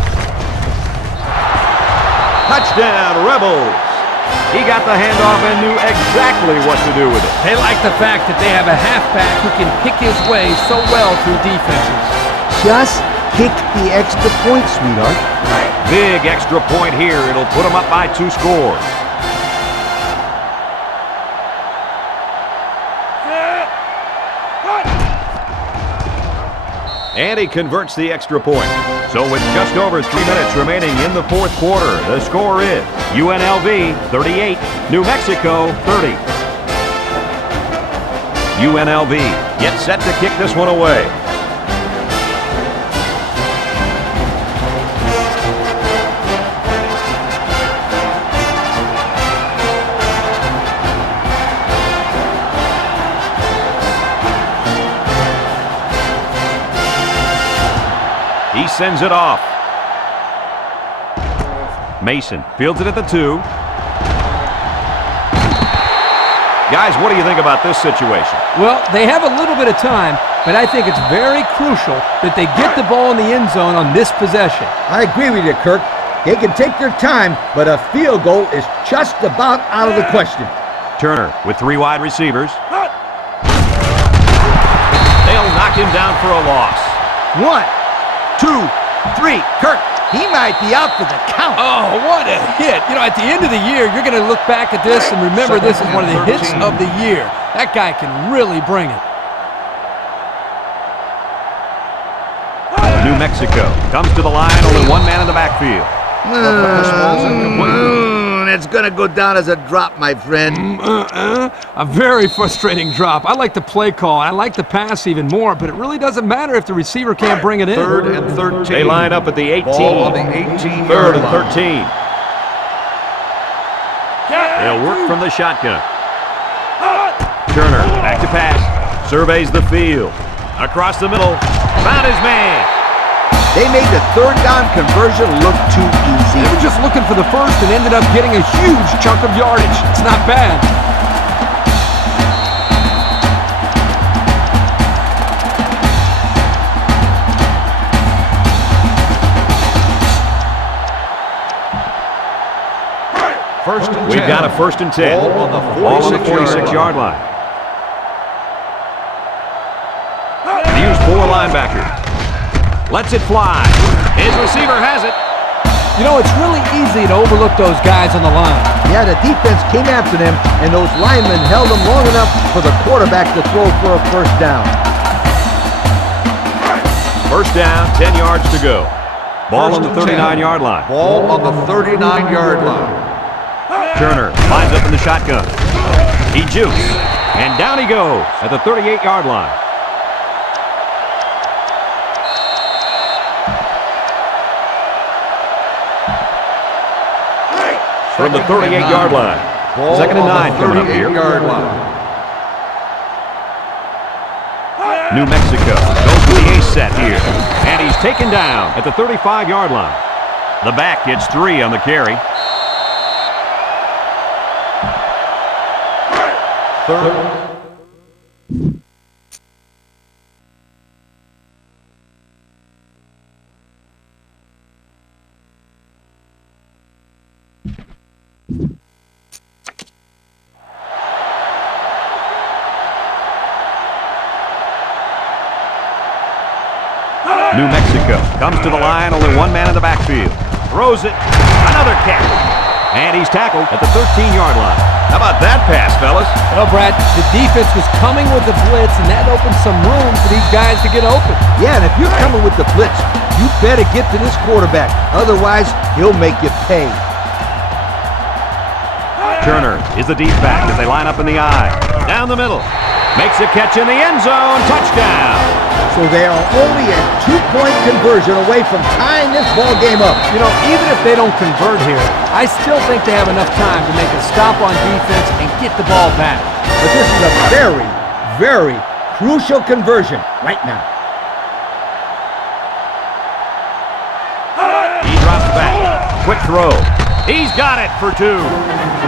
Touchdown, Rebels. He got the handoff and knew exactly what to do with it. They like the fact that they have a halfback who can pick his way so well through defenses. Just kick the extra point, sweetheart. Big extra point here. It'll put them up by 2 scores. And he converts the extra point. So with just over 3 minutes remaining in the fourth quarter, the score is UNLV 38, New Mexico 30. UNLV gets set to kick this one away. He sends it off. Mason fields it at the 2. Guys, what do you think about this situation? Well, they have a little bit of time, but I think it's very crucial that they get the ball in the end zone on this possession. I agree with you, Kirk. They can take their time, but a field goal is just about out of the question. Turner with 3 wide receivers. They'll knock him down for a loss. 1, 2, 3. Kirk, he might be out for the count. Oh, what a hit. You know, at the end of the year, you're going to look back at this and remember this is one of the hits of the year. That guy can really bring it. New Mexico comes to the line, only 1 man in the backfield. It's going to go down as a drop, my friend. A very frustrating drop. I like the play call. I like the pass even more, but it really doesn't matter if the receiver can't bring it in. 3rd and 13. They line up at the 18. Ball on the 18-yard 3rd and line. 13. They'll work from the shotgun. Turner back to pass. Surveys the field. Across the middle. Found his man. They made the 3rd down conversion look too easy. They were just looking for the first and ended up getting a huge chunk of yardage. It's not bad. First and 10. We've got a 1st and 10. Ball on the 46-yard line. They use 4 linebackers. Lets it fly. His receiver has it. You know, it's really easy to overlook those guys on the line. Yeah, the defense came after them, and those linemen held them long enough for the quarterback to throw for a 1st down. 1st down, 10 yards to go. Ball on the 39-yard line. Ball on the 39-yard line. Turner lines up in the shotgun. He jukes, and down he goes at the 38-yard line. From the 38-yard line. Ball 2nd and 9 on coming the up here. 38-yard line. New Mexico goes to the ace set here, and he's taken down at the 35-yard line. The back gets 3 on the carry. 3rd. New Mexico comes to the line, only 1 man in the backfield. Throws it. Another catch. And he's tackled at the 13-yard line. How about that pass, fellas? Well, Brad, the defense was coming with the blitz, and that opened some room for these guys to get open. Yeah, and if you're coming with the blitz, you better get to this quarterback. Otherwise, he'll make you pay. Turner is the deep back as they line up in the I. Down the middle. Makes a catch in the end zone. Touchdown. So they are only a 2-point conversion away from tying this ball game up. You know, even if they don't convert here, I still think they have enough time to make a stop on defense and get the ball back. But this is a very, very crucial conversion right now. He drops back. Quick throw. He's got it for 2.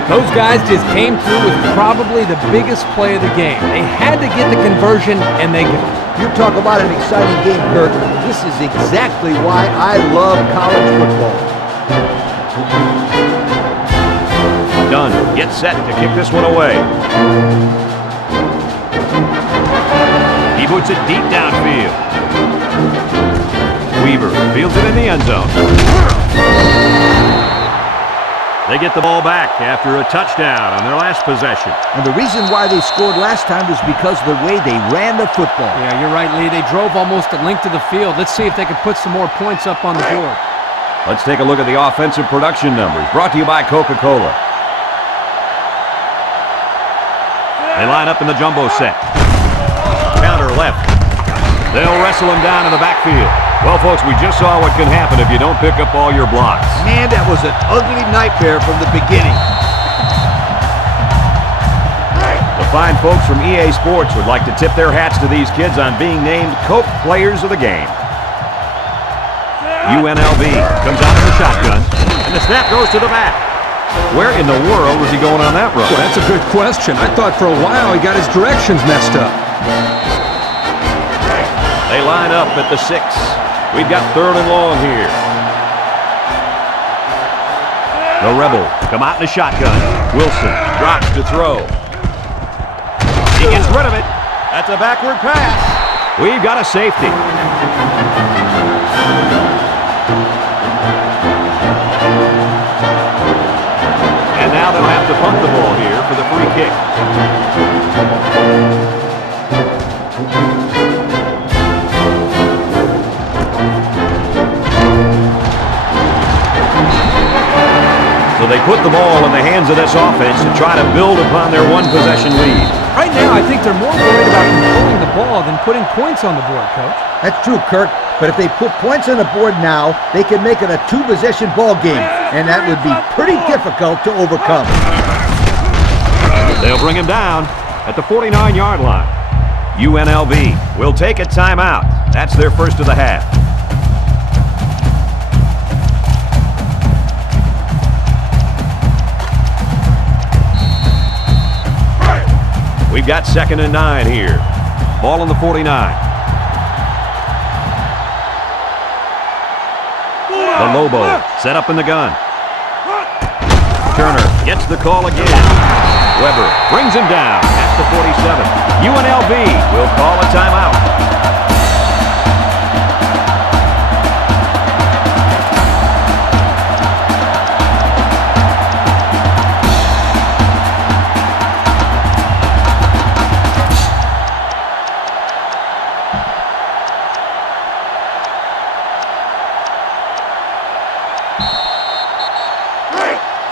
Those guys just came through with probably the biggest play of the game. They had to get the conversion, and they got it. You talk about an exciting game, Kirk. This is exactly why I love college football. Dunn gets set to kick this one away. He boots it deep downfield. Weaver fields it in the end zone. They get the ball back after a touchdown on their last possession. And the reason why they scored last time was because of the way they ran the football. Yeah, you're right, Lee. They drove almost a length of the field. Let's see if they can put some more points up on the board. Let's take a look at the offensive production numbers, brought to you by Coca-Cola. They line up in the jumbo set. Counter left. They'll wrestle him down in the backfield. Well, folks, we just saw what can happen if you don't pick up all your blocks. Man, that was an ugly nightmare from the beginning. The fine folks from EA Sports would like to tip their hats to these kids on being named Coke Players of the Game. UNLV comes out of the shotgun, and the snap goes to the back. Where in the world was he going on that run? Well, that's a good question. I thought for a while he got his directions messed up. They line up at the 6. We've got 3rd and long here. The Rebels come out in the shotgun. Wilson drops to throw. He gets rid of it. That's a backward pass. We've got a safety. And now they'll have to punt the ball here for the free kick. So they put the ball in the hands of this offense to try to build upon their one-possession lead. Right now, I think they're more worried about controlling the ball than putting points on the board, Coach. That's true, Kirk. But if they put points on the board now, they can make it a 2-possession ball game, and that would be pretty difficult to overcome. They'll bring him down at the 49-yard line. UNLV will take a timeout. That's their first of the half. We've got 2nd and 9 here. Ball on the 49. The Lobo set up in the gun. Turner gets the call again. Weber brings him down at the 47. UNLV will call a timeout.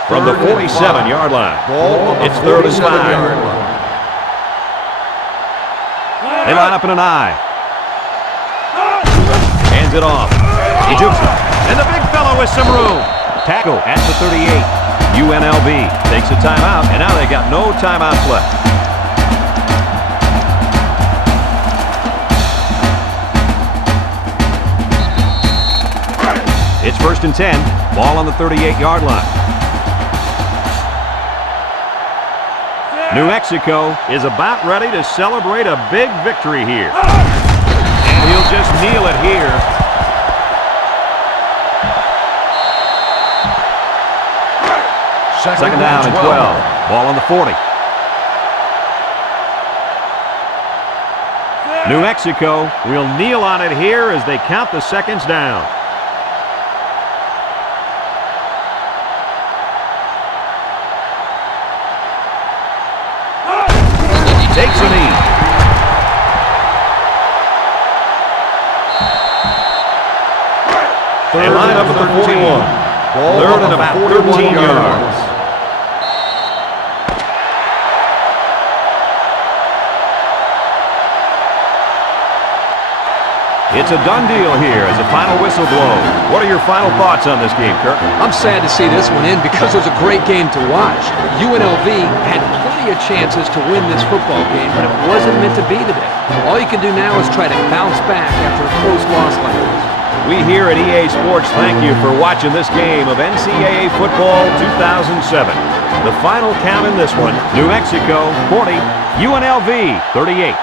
From the 47-yard line, it's 3rd and 5. They line up in an I. Hands it off. He jukes it. And the big fella with some room. Tackle at the 38. UNLV takes a timeout, and now they got no timeouts left. It's 1st and 10. Ball on the 38-yard line. New Mexico is about ready to celebrate a big victory here. And he'll just kneel it here. Second down and 12. Ball on the 40. New Mexico will kneel on it here as they count the seconds down. They line up at the 41. Third and about 13 yards. It's a done deal here as the final whistle blows. What are your final thoughts on this game, Kirk? I'm sad to see this one end because it was a great game to watch. UNLV had plenty of chances to win this football game, but it wasn't meant to be today. All you can do now is try to bounce back after a close loss like this. We here at EA Sports thank you for watching this game of NCAA Football 2007. The final count in this one, New Mexico 40, UNLV 38.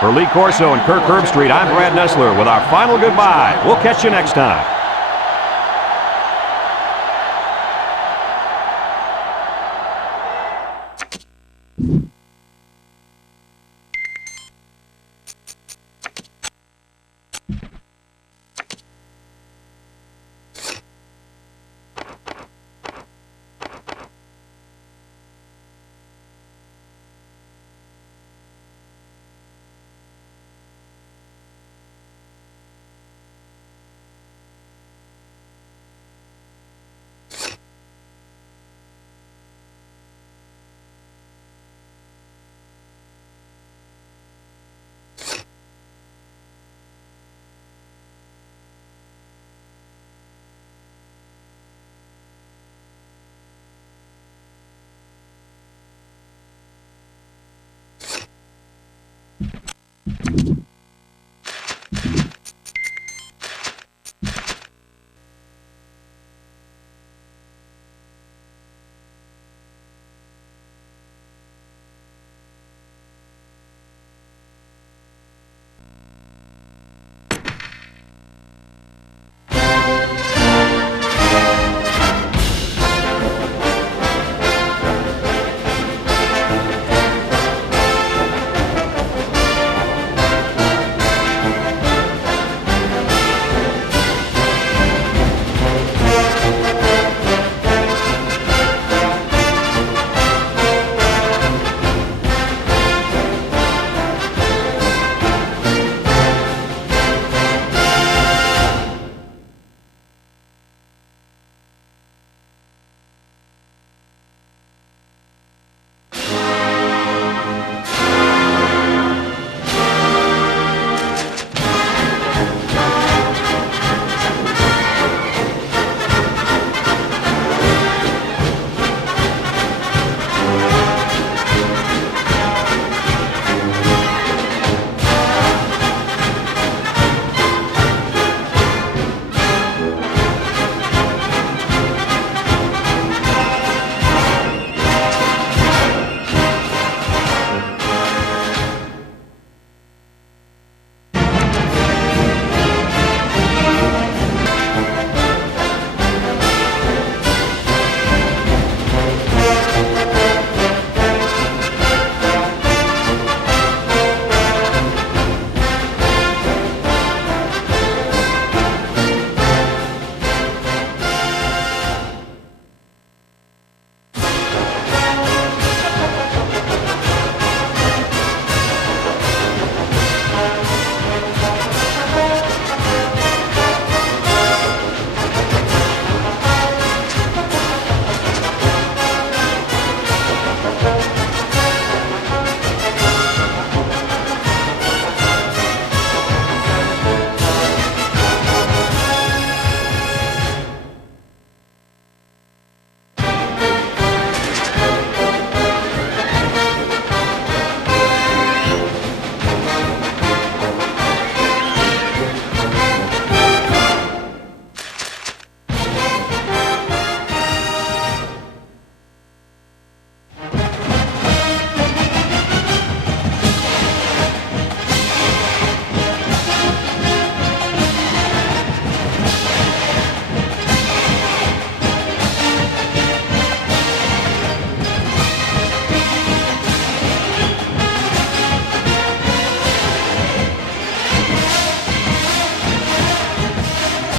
For Lee Corso and Kirk Herbstreit, I'm Brad Nessler with our final goodbye. We'll catch you next time.